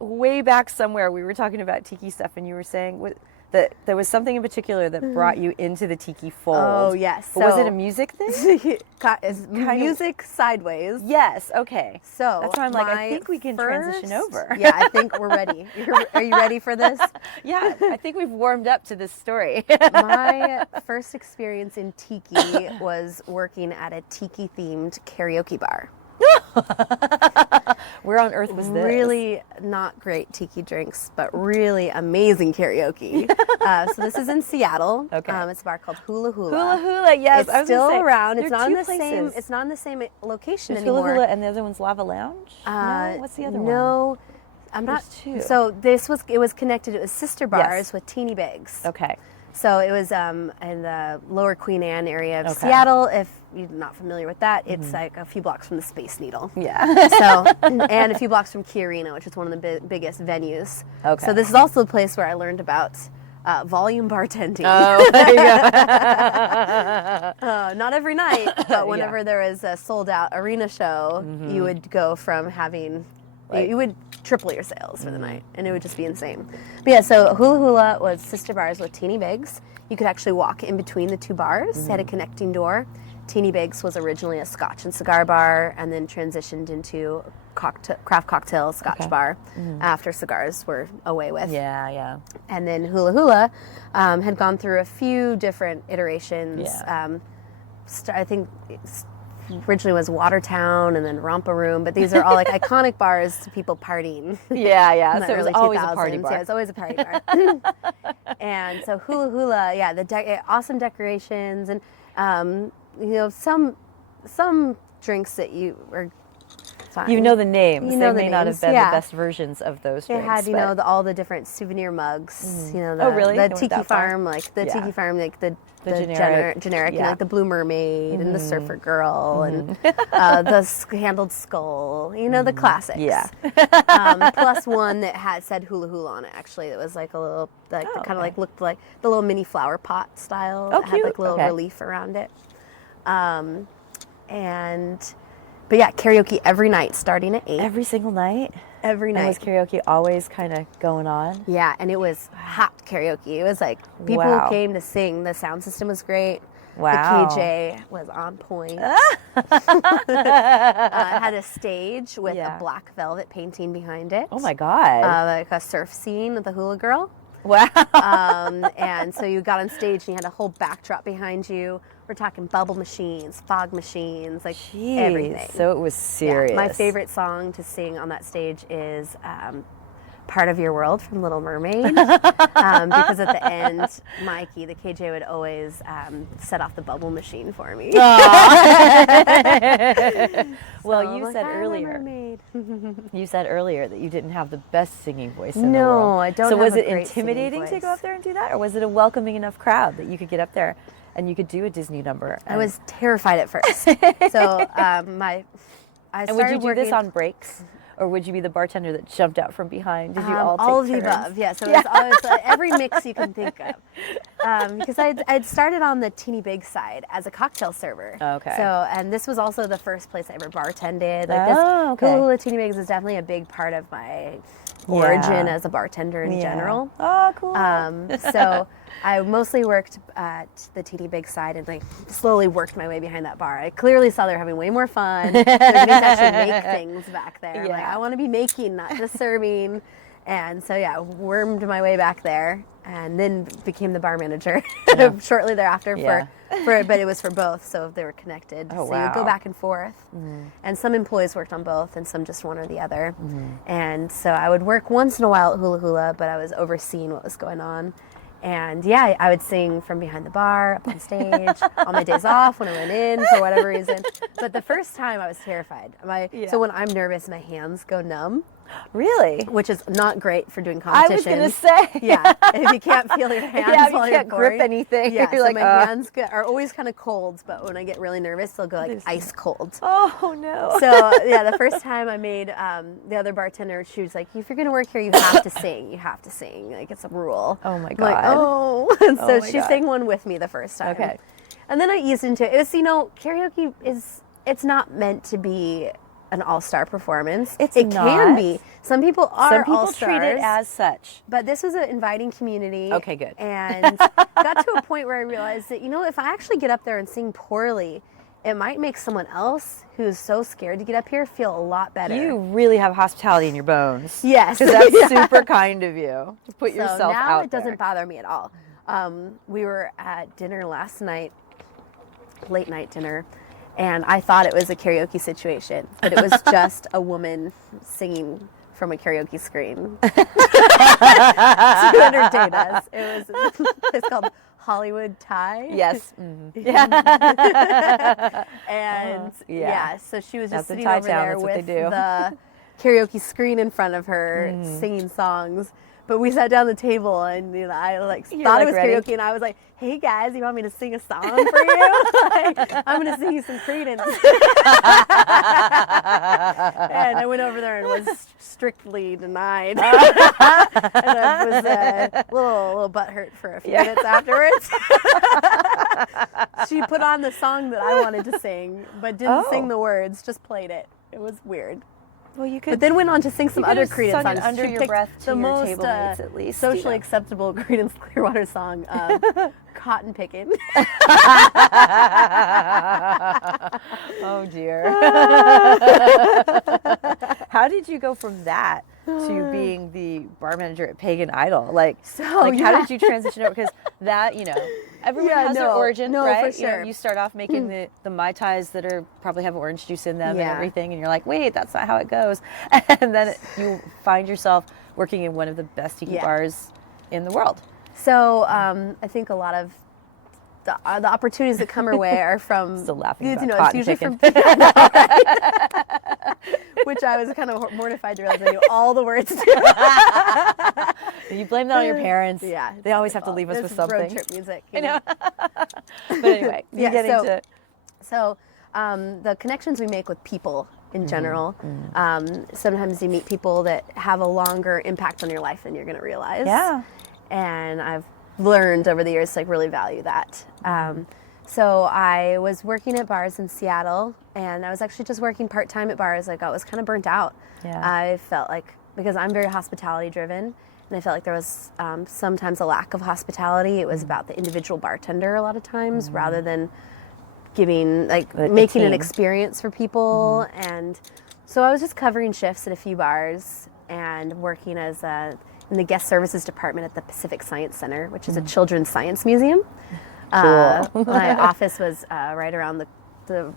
way back somewhere we were talking about tiki stuff and you were saying that there was something in particular that brought you into the tiki fold. Oh, yes. But was it So- a music thing? It's music sideways. Yes, okay. So that's why I'm like, I my think we can transition first- over. Yeah, I think we're ready. Are you ready for this? Yeah, I think we've warmed up to this story. My first experience in tiki was working at a tiki-themed karaoke bar. Where on earth was this? Really not great tiki drinks, but really amazing karaoke. So this is in Seattle. Okay. It's a bar called Hula Hula. Hula Hula, yes. It's I was gonna still say, around. there It's are not in two the same. places. It's not in the same location There's anymore. Hula Hula and the other one's Lava Lounge? No? What's the other one? No, I'm not. There's two. So it was connected. It was sister bars with teeny bigs. Okay. So it was in the Lower Queen Anne area of Seattle. If you're not familiar with that, it's like a few blocks from the Space Needle. Yeah. So, and a few blocks from Key Arena, which is one of the biggest venues. Okay. So this is also a place where I learned about volume bartending. Oh, there you go. Not every night, but whenever there was a sold-out arena show, you would go from having, you would triple your sales for the night, and it would just be insane. But yeah, so Hula Hula was sister bars with Teeny Bigs. You could actually walk in between the two bars. It had a connecting door. Teeny Bigs was originally a Scotch and cigar bar, and then transitioned into craft cocktail Scotch bar after cigars were away with. Yeah. And then Hula Hula had gone through a few different iterations. Yeah. I think originally was Watertown and then Romper Room, but these are all like iconic bars to people partying. Yeah. In the So it was early always 2000s. a party bar. Yeah, it's always a party bar. And so Hula Hula, the awesome decorations and some drinks that you are fine. You know the names. You know they the may not have names, been yeah. the best versions of those They drinks. had, but all the different souvenir mugs. Oh, really? They The went Tiki that far? Farm, like the Yeah. Tiki Farm, like the generic. generic, Yeah. and like the Blue Mermaid and the Surfer Girl and the handled skull. The classics. Yeah. Plus one that said Hula Hula on it. Actually, it was like a little, kind of like looked like the little mini flower pot style. Oh, that had like cute. little Okay. relief around it. But yeah, karaoke every night starting at 8. Every single night. Every night. And was karaoke always kind of going on? Yeah, and it was hot karaoke. It was like people Wow. came to sing. The sound system was great. Wow. The KJ was on point. It had a stage with Yeah. a black velvet painting behind it. Oh my God. Like a surf scene with the hula girl. Wow. And so you got on stage and you had a whole backdrop behind you. We're talking bubble machines, fog machines, like Jeez, everything. So it was serious. Yeah, my favorite song to sing on that stage is Part of Your World from Little Mermaid. Because at the end, Mikey, the KJ, would always set off the bubble machine for me. Well, So I'm you like, said "I'm a earlier. mermaid." You said earlier that you didn't have the best singing voice in the No, world. I don't So have was a it great singing intimidating to voice. go up there and do that, or was it a welcoming enough crowd that you could get up there and you could do a Disney number? I was terrified at first. So I And started would you do working this on breaks, or would you be the bartender that jumped out from behind? Did you all take all of the turns? above. Yeah, so it's always every mix you can think of. Because I'd started on the Teeny Big side as a cocktail server. Okay. So and this was also the first place I ever bartended. Oh, okay. Hula Hula Teeny Bigs is definitely a big part of my origin as a bartender in general. Oh, cool. So I mostly worked at the Teeny Big side and like slowly worked my way behind that bar. I clearly saw they were having way more fun. They were getting to actually make things back there. Like Yeah. I want to be making, not just serving. And so yeah, wormed my way back there and then became the bar manager shortly thereafter but it was for both, so they were connected. Oh, so you would go wow. back and forth. And some employees worked on both and some just one or the other. And so I would work once in a while at Hula Hula, but I was overseeing what was going on. And yeah, I would sing from behind the bar, up on stage, on my days off when I went in for whatever reason. But the first time I was terrified. So when I'm nervous, my hands go numb. Really? Which is not great for doing I competitions. was going to say. Yeah, if you can't feel your hands Yeah, if you while can't you're grip pouring. anything, Yeah, you're so like, my hands are always kind of cold, but when I get really nervous, they'll go like ice cold. Oh, no. So yeah, the first time I made the other bartender, she was like, "If you're gonna work here, you have to sing. You have to sing. Like it's a rule." Oh, my I'm God. like, oh. And so my she God. sang one with me the first time. Okay. And then I eased into it. It was, karaoke it's not meant to be an all-star performance. It's It not. can be. Some people are Some people all-stars. treat it as such. But this was an inviting community. Okay, good. And got to a point where I realized that, if I actually get up there and sing poorly, it might make someone else who's so scared to get up here feel a lot better. You really have hospitality in your bones. Yes. Because that's Yeah. super kind of you to put So yourself now out it doesn't there. bother me at all. We were at dinner last night, late night dinner, and I thought it was a karaoke situation, but it was just a woman singing from a karaoke screen to entertain us. It was it's called Hollywood Thai. Yes. And yeah. so she was That's just in sitting Thai over town, there that's what with they do. the karaoke screen in front of her, singing songs. But we sat down at the table, and I thought like, it was ready? karaoke, and I was like, "Hey guys, you want me to sing a song for you? I'm gonna sing you some Creedence." And I went over there and was strictly denied. And I was a little butthurt for a few minutes afterwards. She put on the song that I wanted to sing, but didn't sing the words, just played it. It was weird. Well, you could. But then went on to sing some other Creedence sung it songs. under She your picked breath to the your most table mates, at least, socially acceptable Creedence Clearwater song, "Cotton Pickin'." Oh dear. How did you go from that to being the bar manager at Pagan Idol? How did you transition over? Because that, everyone has their origin, right? For sure. You start off making the Mai Tais that probably have orange juice in them and Yeah. everything, and you're like, wait, that's not how it goes. And then you find yourself working in one of the best tiki bars in the world. So I think a lot of the opportunities that come our way are from Still laughing about it's cotton usually picking. which I was kind of mortified to realize I knew all the words to. You blame that on your parents. Yeah, They always have to leave us This with is something. road trip music. I know. But anyway, you Yeah, get into So the connections we make with people in general, sometimes you meet people that have a longer impact on your life than you're going to realize. Yeah. And I've learned over the years to really value that. So I was working at bars in Seattle, and I was actually just working part-time at bars. I was kind of burnt out. Yeah. I felt like, because I'm very hospitality driven, and I felt like there was sometimes a lack of hospitality. It was about the individual bartender a lot of times, rather than giving, making an team. experience for people. And so I was just covering shifts at a few bars and working as in the guest services department at the Pacific Science Center, which is a children's science museum. My office was right around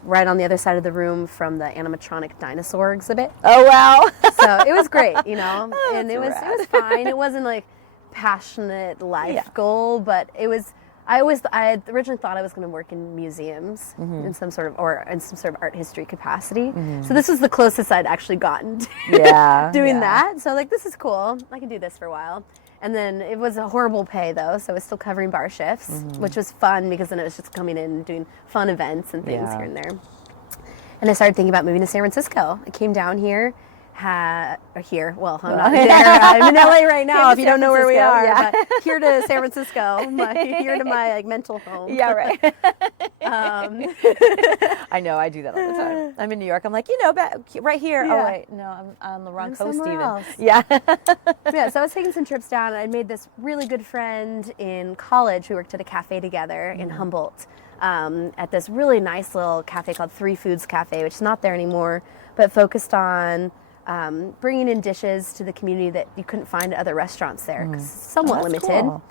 right on the other side of the room from the animatronic dinosaur exhibit. Oh wow. So it was great, and it was rad. fine. It wasn't like passionate life goal, but it was. I had originally thought I was going to work in museums in some sort of art history capacity. So this was the closest I'd actually gotten to doing that. So this is cool. I can do this for a while. And then it was a horrible pay though, so I was still covering bar shifts, which was fun because then it was just coming in and doing fun events and things here and there. And I started thinking about moving to San Francisco. I came down here. Well, I'm not there. I'm in LA right now. If you don't know where we are, but here to San Francisco, here to my mental home. Yeah, right. I know. I do that all the time. I'm in New York. I'm like, right here. Yeah. Oh wait, no, I'm on the wrong I'm coast somewhere even. else. Yeah. Yeah, so I was taking some trips down, and I made this really good friend in college. We worked at a cafe together in Humboldt, at this really nice little cafe called Three Foods Cafe, which is not there anymore, but focused on bringing in dishes to the community that you couldn't find at other restaurants there, 'cause it's somewhat that's limited. cool.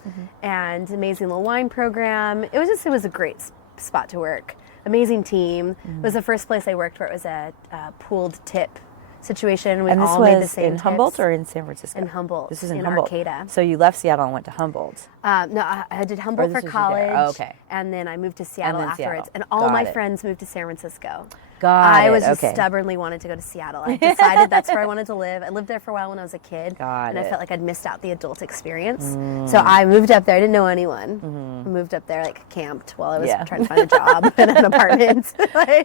And amazing little wine program. It was a great spot to work. Amazing team. It was the first place I worked where it was a pooled tip situation. We And this all made the was same in Humboldt tips. or in San Francisco? In Humboldt. This is in Humboldt. Arcata. So you left Seattle and went to Humboldt. No, I did Humboldt this for was you there. college. Oh, okay. And then I moved to Seattle then afterwards. Seattle. And all Got my it. friends moved to San Francisco. Got I it, was just okay. stubbornly wanted to go to Seattle. I decided that's where I wanted to live. I lived there for a while when I was a kid. Got and I it. felt like I'd missed out the adult experience. So I moved up there. I didn't know anyone. I moved up there, camped while I was trying to find a job and an apartment.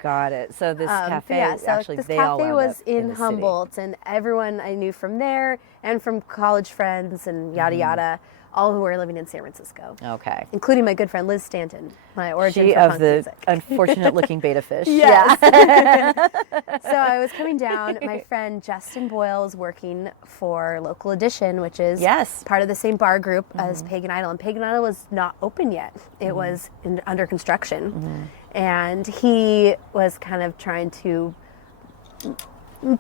Got it. So this cafe, so actually, this they all cafe wound was up in the city. Humboldt, and everyone I knew from there and from college friends and yada yada, all who were living in San Francisco, Okay. including my good friend Liz Stanton, my origin She for of punk the music. unfortunate-looking beta fish. Yes. So I was coming down. My friend Justin Boyle was working for Local Edition, which is Yes. part of the same bar group as Pagan Idol. And Pagan Idol was not open yet. It was under construction. And he was kind of trying to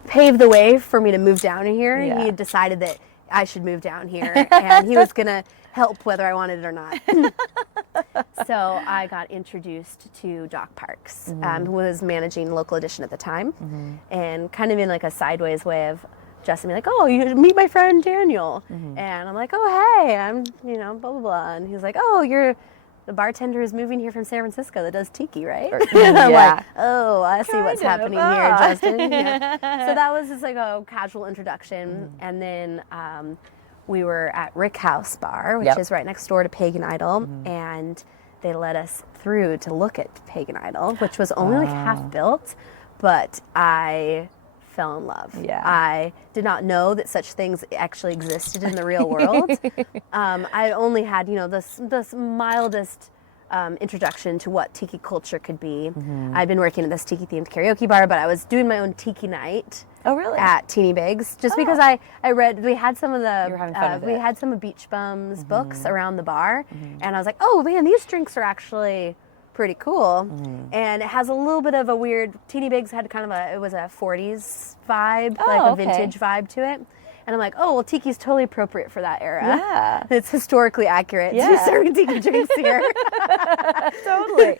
pave the way for me to move down here. Yeah. He had decided that I should move down here, and he was going to help whether I wanted it or not. So I got introduced to Doc Parks, who was managing Local Edition at the time, and kind of in a sideways way of Justin being like, "Oh, you meet my friend Daniel," and I'm like, "Oh, hey, I'm blah blah blah," and he's like, "Oh, you're the bartender is moving here from San Francisco that does tiki, right?" And I'm like, "Oh, I see what's happening here, Justin." Yeah. So that was just a casual introduction, and then we were at Rick House Bar, which Yep. is right next door to Pagan Idol, and they let us through to look at Pagan Idol, which was only like half built, but I fell in love. Yeah. I did not know that such things actually existed in the real world. I only had, this mildest introduction to what tiki culture could be. I'd been working at this tiki-themed karaoke bar, but I was doing my own tiki night. Oh, really? At Teeny Bigs, just because I read, we had some of You were having fun with we it. had some of Beach Bum's books around the bar, and I was like, oh man, these drinks are actually pretty cool. And it has a little bit of a weird, Teeny Bigs had kind of it was a 40s vibe, like a okay. vintage vibe to it. And I'm like, oh, well, tiki's totally appropriate for that era. Yeah. It's historically accurate to be Yeah. serving tiki drinks here. Totally.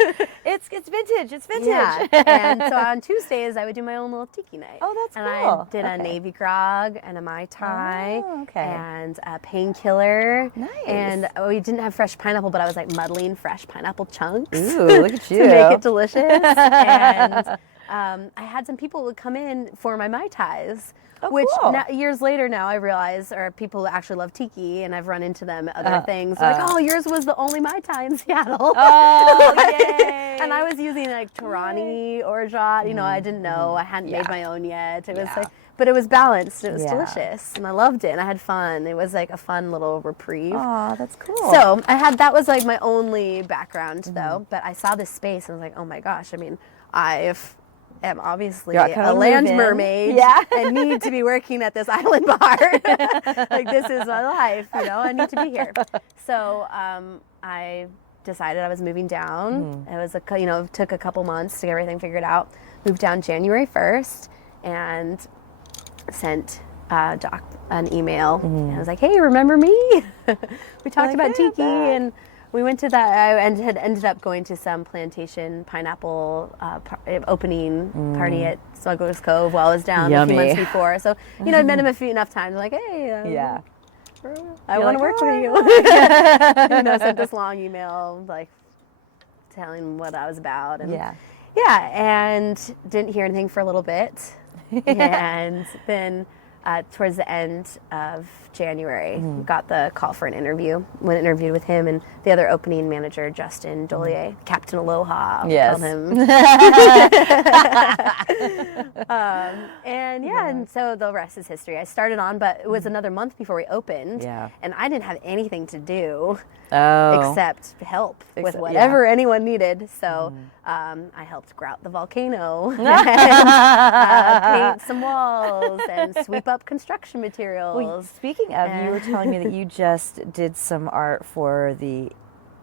It's vintage. It's vintage. Yeah. And so on Tuesdays, I would do my own little tiki night. Oh, that's and cool. I did a Okay. Navy grog and a Mai Tai Oh, okay. and a painkiller. Nice. And we didn't have fresh pineapple, but I was like muddling fresh pineapple chunks Ooh, look at you. to make it delicious. And I had some people would come in for my Mai Tais. Oh, Which cool. years later now I realize are people who actually love tiki, and I've run into them at other things. Like, oh, yours was the only Mai Tai in Seattle. Oh, yay. And I was using like Torani orgeat. I didn't know. I hadn't made my own yet. It was Yeah. like, but it was balanced. It was Yeah. delicious, and I loved it. And I had fun. It was like a fun little reprieve. Aw, that's cool. So that was like my only background though. But I saw this space and I was like, oh my gosh. I mean, I am obviously You're kind a of land moving. mermaid Yeah. and need to be working at this island bar. Like, this is my life, I need to be here. So I decided I was moving down. It was took a couple months to get everything figured out. Moved down January 1st and sent Doc an email. And I was like, hey, remember me? We talked about tiki, and we went to that. I had ended up going to some plantation pineapple opening party at Smuggler's Cove while I was down a few Yummy. months before. So, I met him enough times. Like, hey, Yeah. I You're want to like, work "Oh, with you. Sent this long email, like, telling him what I was about. And and didn't hear anything for a little bit. And then towards the end of January, got the call for an interview. Went and interviewed with him and the other opening manager, Justin Dollier, Captain Aloha. we Yes. called him. And so the rest is history. I started on, but it was another month before we opened. Yeah. And I didn't have anything to do Oh. except help with Except- whatever anyone needed. So I helped grout the volcano, and, paint some walls, and sweep up construction materials. Well, speaking of, you were telling me that you just did some art for the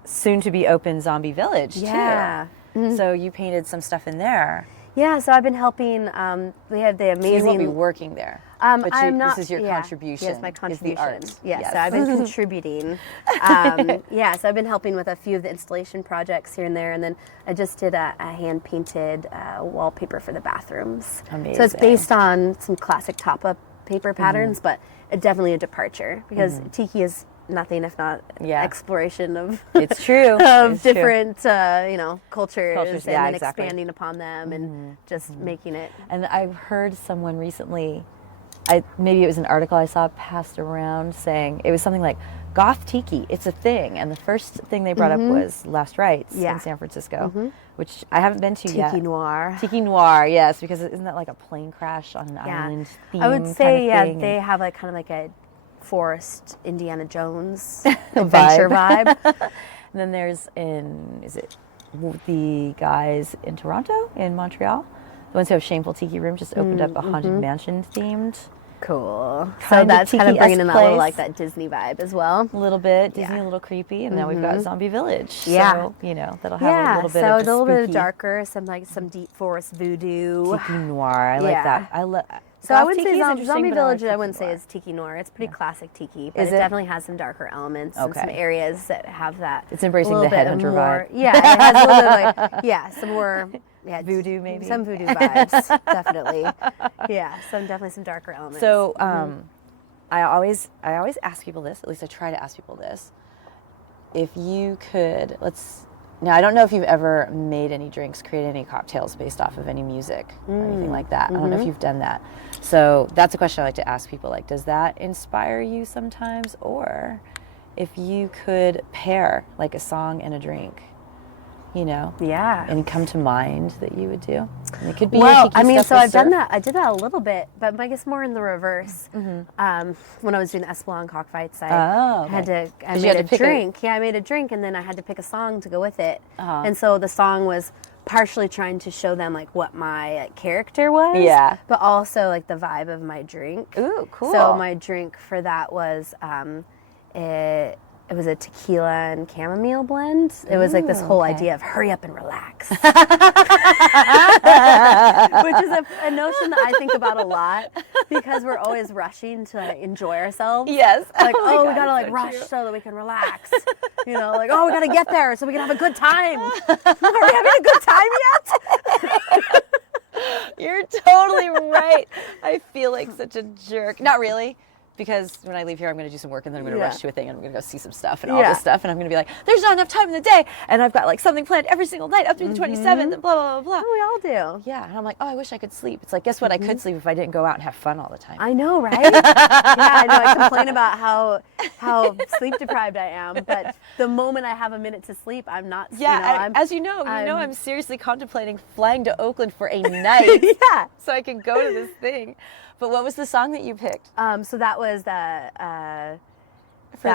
soon-to-be open Zombie Village, Yeah. too. So you painted some stuff in there. Yeah, so I've been helping. We have the So you won't be amazing. working there. I'm but not. This is your contribution. Yes, my is contribution. the art. Yes, so I've been contributing. So I've been helping with a few of the installation projects here and there, and then I just did a hand-painted wallpaper for the bathrooms. So it's Amazing. based on some classic tapa paper patterns, but definitely a departure because tiki is nothing if not exploration of It's true. of It's true. different cultures, Cultures, and yeah, then exactly. expanding upon them and just making it. And I've heard someone recently, maybe it was an article I saw passed around saying, it was something like, goth tiki, it's a thing. And the first thing they brought up was Last Rites in San Francisco, which I haven't been to yet. Tiki noir. Tiki noir, yes, because isn't that like a plane crash on an island theme I would say, kind of thing? they have kind of like a forest Indiana Jones adventure vibe. And then there's is it the guys in Toronto, in Montreal? The ones who have Shameful Tiki Room just opened up a Haunted Mansion themed. Cool. So Kind of that's kind of tiki-esque bringing in that little place. like that Disney vibe as well. A little bit Disney, Yeah. a little creepy, and now we've got Zombie Village. Yeah. So, that'll have a little bit so of it's a little bit spooky darker, some deep forest voodoo. tiki noir. I like Yeah. that. I love. So I would say Zombie Village, I wouldn't say is tiki noir. It's pretty classic tiki, but Is it it? definitely has some darker elements and some Okay. areas that have that. It's embracing little the bit headhunter more, vibe. Yeah, it has a little bit of like, some more Voodoo, maybe? Some voodoo vibes, definitely. Yeah, definitely some darker elements. So I always ask people this. At least I try to ask people this. If you could, Now, I don't know if you've ever made any drinks, created any cocktails based off of any music or anything like that. I don't know if you've done that. So that's a question I like to ask people. Like, does that inspire you sometimes? Or if you could pair like a song and a drink, you know? Yeah. And come to mind that you would do? And it could be Well, tiki I mean, stuff so with I've done surf. that. I did that a little bit, but I guess more in the reverse. When I was doing the Espelon cockfights, I okay. I you made had a to pick a- drink. Yeah, I made a drink, and then I had to pick a song to go with it. Uh-huh. And so the song was partially trying to show them like what my character was. Yeah. But also like the vibe of my drink. Ooh, cool. So my drink for that was it was a tequila and chamomile blend. It was like this whole idea of hurry up and relax. Which is a notion that I think about a lot because we're always rushing to like, enjoy ourselves. Yes. Like, Oh my we God, gotta like so rush true. so that we can relax. You know, like, we gotta get there so we can have a good time. Are we having a good time yet? You're totally right. I feel like such a jerk. Not really. Because when I leave here, I'm going to do some work, and then I'm going to Yeah. rush to a thing, and I'm going to go see some stuff and all Yeah. this stuff, and I'm going to be like, there's not enough time in the day, and I've got like something planned every single night up through the 27th, and blah, blah, blah, blah. We all do. Yeah, and I'm like, oh, I wish I could sleep. It's like, guess what? I could sleep if I didn't go out and have fun all the time. I know, right? Yeah, I know. I complain about how sleep deprived I am, but the moment I have a minute to sleep, I'm not. Yeah, I'm I'm seriously contemplating flying to Oakland for a night yeah. so I can go to this thing. But what was the song that you picked? So that was For that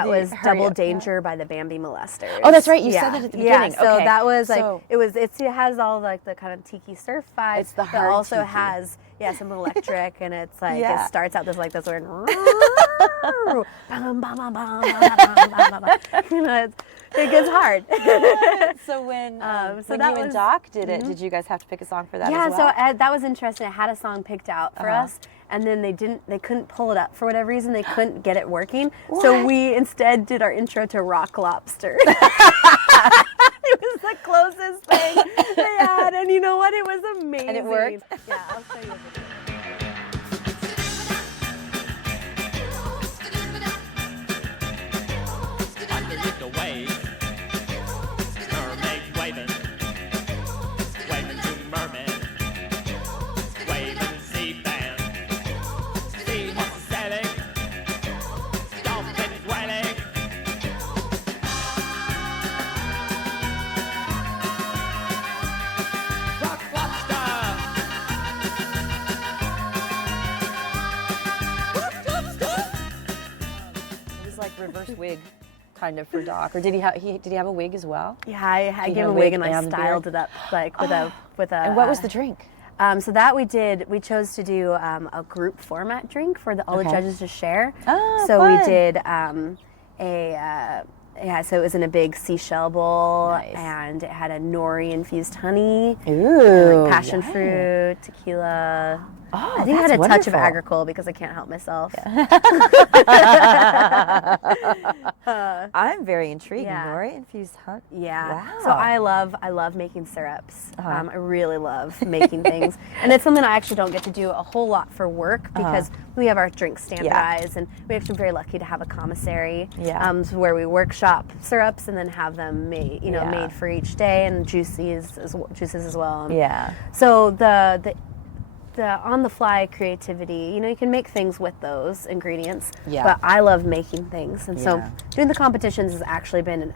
the was Hurry Double Up, Danger by the Bambi Molesters. Oh, that's right. You said that at the beginning. Yeah, so Okay. that was like So- it has all like the kind of tiki surf vibes. It's the It hard also tiki. has some electric, and it's like Yeah. it starts out this like this weird. You know, it gets hard. So when So when that you and was- Doc did it, did you guys have to pick a song for that Yeah, as well? so that was interesting. I had a song picked out for us, and then they couldn't pull it up for whatever reason. They couldn't get it working. So we instead did our intro to Rock Lobster. It was the closest thing they had, and you know what? It was amazing. And it worked? Yeah, I'll show you. Underneath the waves, mermaid waving, waving to mermaid, waving sea band, sea horses sailing, dolphins wailing. Rock lobster, rock lobster. It was like reverse wig, kind of for Doc. Or did he have a wig as well? Yeah, I You gave had him a a wig wig and I and styled beard? it up like with a And what was the drink? So that we chose to do a group format drink for all the Okay. judges to share. Oh, so fun. we did so it was in a big seashell bowl, Nice. and it had a nori infused honey, Ooh, like passion yummy. fruit, tequila. Oh, I think it had a that's touch of wonderful. agricole because I can't help myself. I'm very intrigued. Yeah. Nori infused honey. Yeah. Wow. So I love making syrups. I really love making things, and it's something I actually don't get to do a whole lot for work because we have our drinks standardized, and we're actually very lucky to have a commissary. Yeah. So where we workshop syrups and then have them made, Yeah. made for each day, and juices as well. Yeah. So the on the fly creativity, you can make things with those ingredients. Yeah. But I love making things, and so Yeah. doing the competitions has actually been an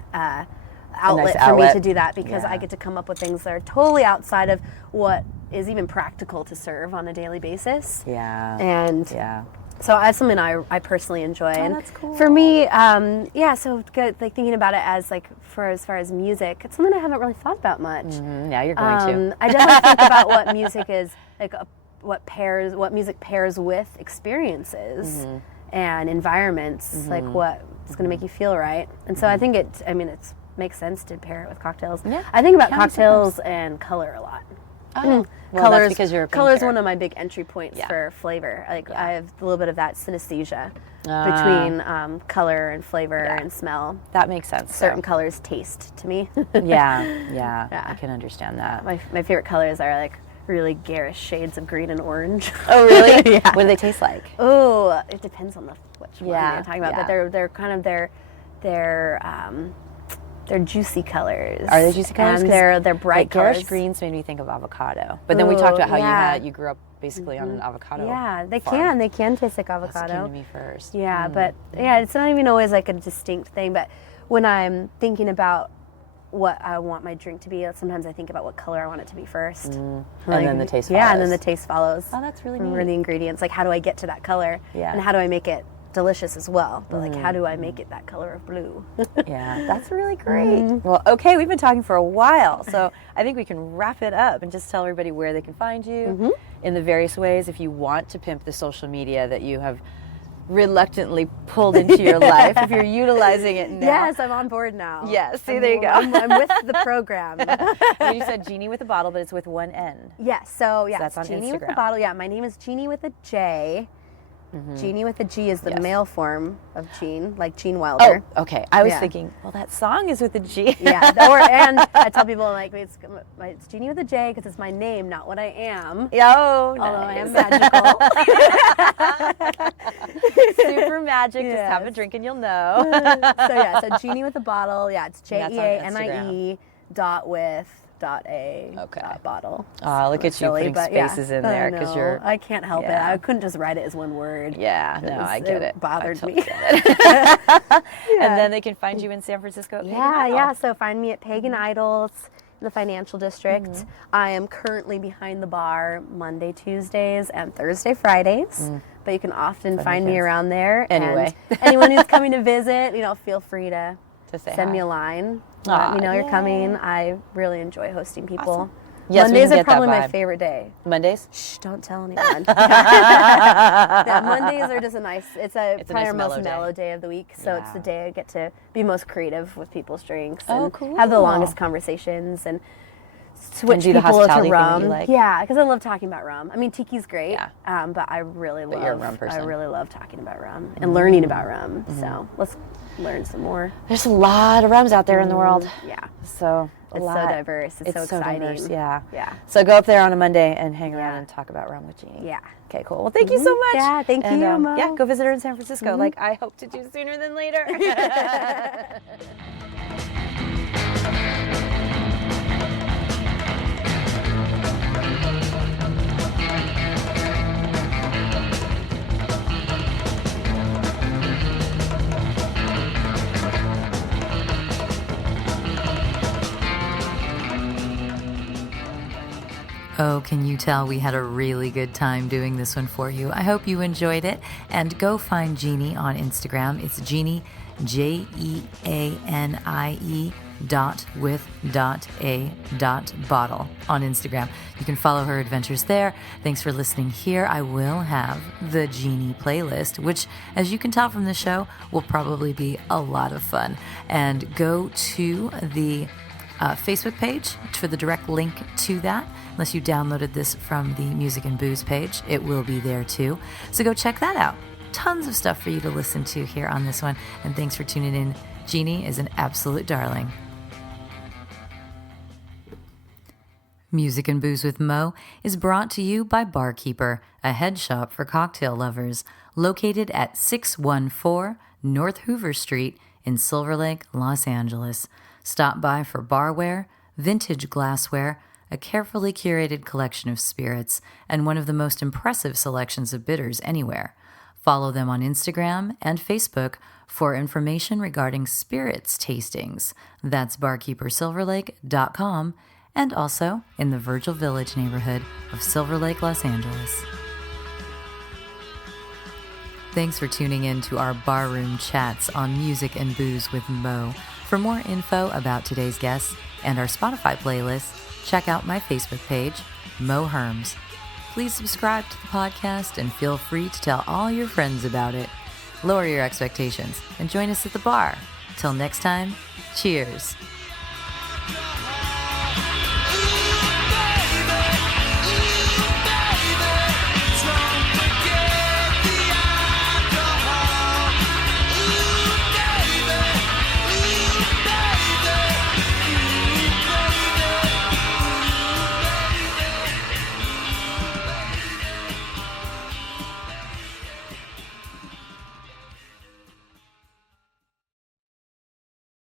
outlet for me outlet. to do that because Yeah. I get to come up with things that are totally outside of what is even practical to serve on a daily basis. Yeah. And Yeah. so that's something I personally enjoy. And that's cool. for me, so good, like thinking about it as like for as far as music, it's something I haven't really thought about much. Now you're going to. I definitely think about what music is like, what music pairs with experiences and environments, like what's going to make you feel right. And so I think it makes sense to pair it with cocktails. Yeah, I think about can cocktails and color a lot. Well, Colors, that's because you're a color's painter. one of my big entry points Yeah. for flavor. Like I have a little bit of that synesthesia Ah. between color and flavor and smell. That makes sense. Certain colors taste to me. Yeah. Yeah. I can understand that. my favorite colors are like really garish shades of green and orange. Oh, really? Yeah. What do they taste like? Oh, it depends on which one Yeah, you're talking about. yeah. But they're kind of they're They're juicy colors. Are they juicy colors? And 'Cause, they're bright like, garish colors. greens made me think of avocado. But then we talked about how yeah. you grew up basically on an avocado. Yeah, they farm. can taste like That's avocado. came to me first. Yeah, but yeah, it's not even always like a distinct thing. But when I'm thinking about what I want my drink to be, sometimes I think about what color I want it to be first. And then the taste Yeah, and follows. then the taste follows. Oh, that's really Or neat. the ingredients, like how do I get to that color? Yeah. And how do I make it delicious as well? But like, how do I make it that color of blue? Yeah, that's really great. Well, okay, we've been talking for a while, so I think we can wrap it up and just tell everybody where they can find you in the various ways if you want to pimp the social media that you have reluctantly pulled into your life, if you're utilizing it now. Yes, I'm on board now. Yes, see, there you go. I'm with the program. And you said Jeanie with a bottle, but it's with one N. Yes, so yeah, that's it's on Jeanie with the Instagram. bottle. Yeah, my name is Jeanie with a J. Jeanie with a G is the Yes. male form of Gene, like Gene Oh, Wilder. okay. I was Yeah. thinking, well, that song is with a G. Yeah, and I tell people like it's Jeanie with a J because it's my name, not what I am. Oh, Although I am nice. magical. Super magic. Just have a Yes. drink and you'll know. So Jeanie with a bottle. Yeah, it's that's on JEANIE dot with dot a Okay. dot bottle. Oh, look at you Silly, putting but yeah. spaces in I there because know. you're. I can't help yeah. it. I couldn't just write it as one word. Yeah, no, I get it. Bothered I me. totally get it. And then they can find you in San Francisco at Pagan Idol. Yeah. So find me at Pagan Idols in the financial district. I am currently behind the bar Monday, Tuesdays, and Thursday, Fridays. But you can often find me weekends. around there. Anyway. And anyone who's coming to visit, feel free to say send hi. me a line. Aw, Let me know you're yeah. coming. I really enjoy hosting people. Awesome. Yes, we Mondays can are get that probably my vibe. favorite day. Mondays? Shh, don't tell anyone. Yeah, Mondays are just It's probably a nice our most mellow day. mellow day of the week. So it's Yeah. the day I get to be most creative with people's drinks Oh, and have the cool. longest conversations and switch do the people hospitality to thing that rum. you like. Yeah, because I love talking about rum. I mean, tiki's great, Yeah. but I really love. you're a rum person. I really love talking about rum and learning about rum. So let's learn some more. There's a lot of rums out there in the world. Yeah, So a it's lot. so diverse. It's so exciting. diverse, yeah. Yeah. So go up there on a Monday and hang around Yeah. and talk about rum with Jeanie. Yeah. Okay, cool. Well, thank you so much. Yeah, thank And, you, Mo. Yeah, go visit her in San Francisco, like I hope to do sooner than later. Oh, can you tell we had a really good time doing this one for you? I hope you enjoyed it. And go find Jeanie on Instagram. It's Jeanie, JEANIE .with.a.bottle on Instagram. You can follow her adventures there. Thanks for listening here. I will have the Jeanie playlist, which, as you can tell from the show, will probably be a lot of fun. And go to the Facebook page for the direct link to that. Unless you downloaded this from the Music and Booze page, it will be there too. So go check that out. Tons of stuff for you to listen to here on this one. And thanks for tuning in. Jeanie is an absolute darling. Music and Booze with Mo is brought to you by Barkeeper, a head shop for cocktail lovers, located at 614 North Hoover Street in Silver Lake, Los Angeles. Stop by for barware, vintage glassware, a carefully curated collection of spirits, and one of the most impressive selections of bitters anywhere. Follow them on Instagram and Facebook for information regarding spirits tastings. That's barkeepersilverlake.com, and also in the Virgil Village neighborhood of Silver Lake, Los Angeles. Thanks for tuning in to our barroom chats on Music and Booze with Mo. For more info about today's guests and our Spotify playlist, check out my Facebook page, Mo Herms. Please subscribe to the podcast and feel free to tell all your friends about it. Lower your expectations and join us at the bar. Till next time, cheers. Your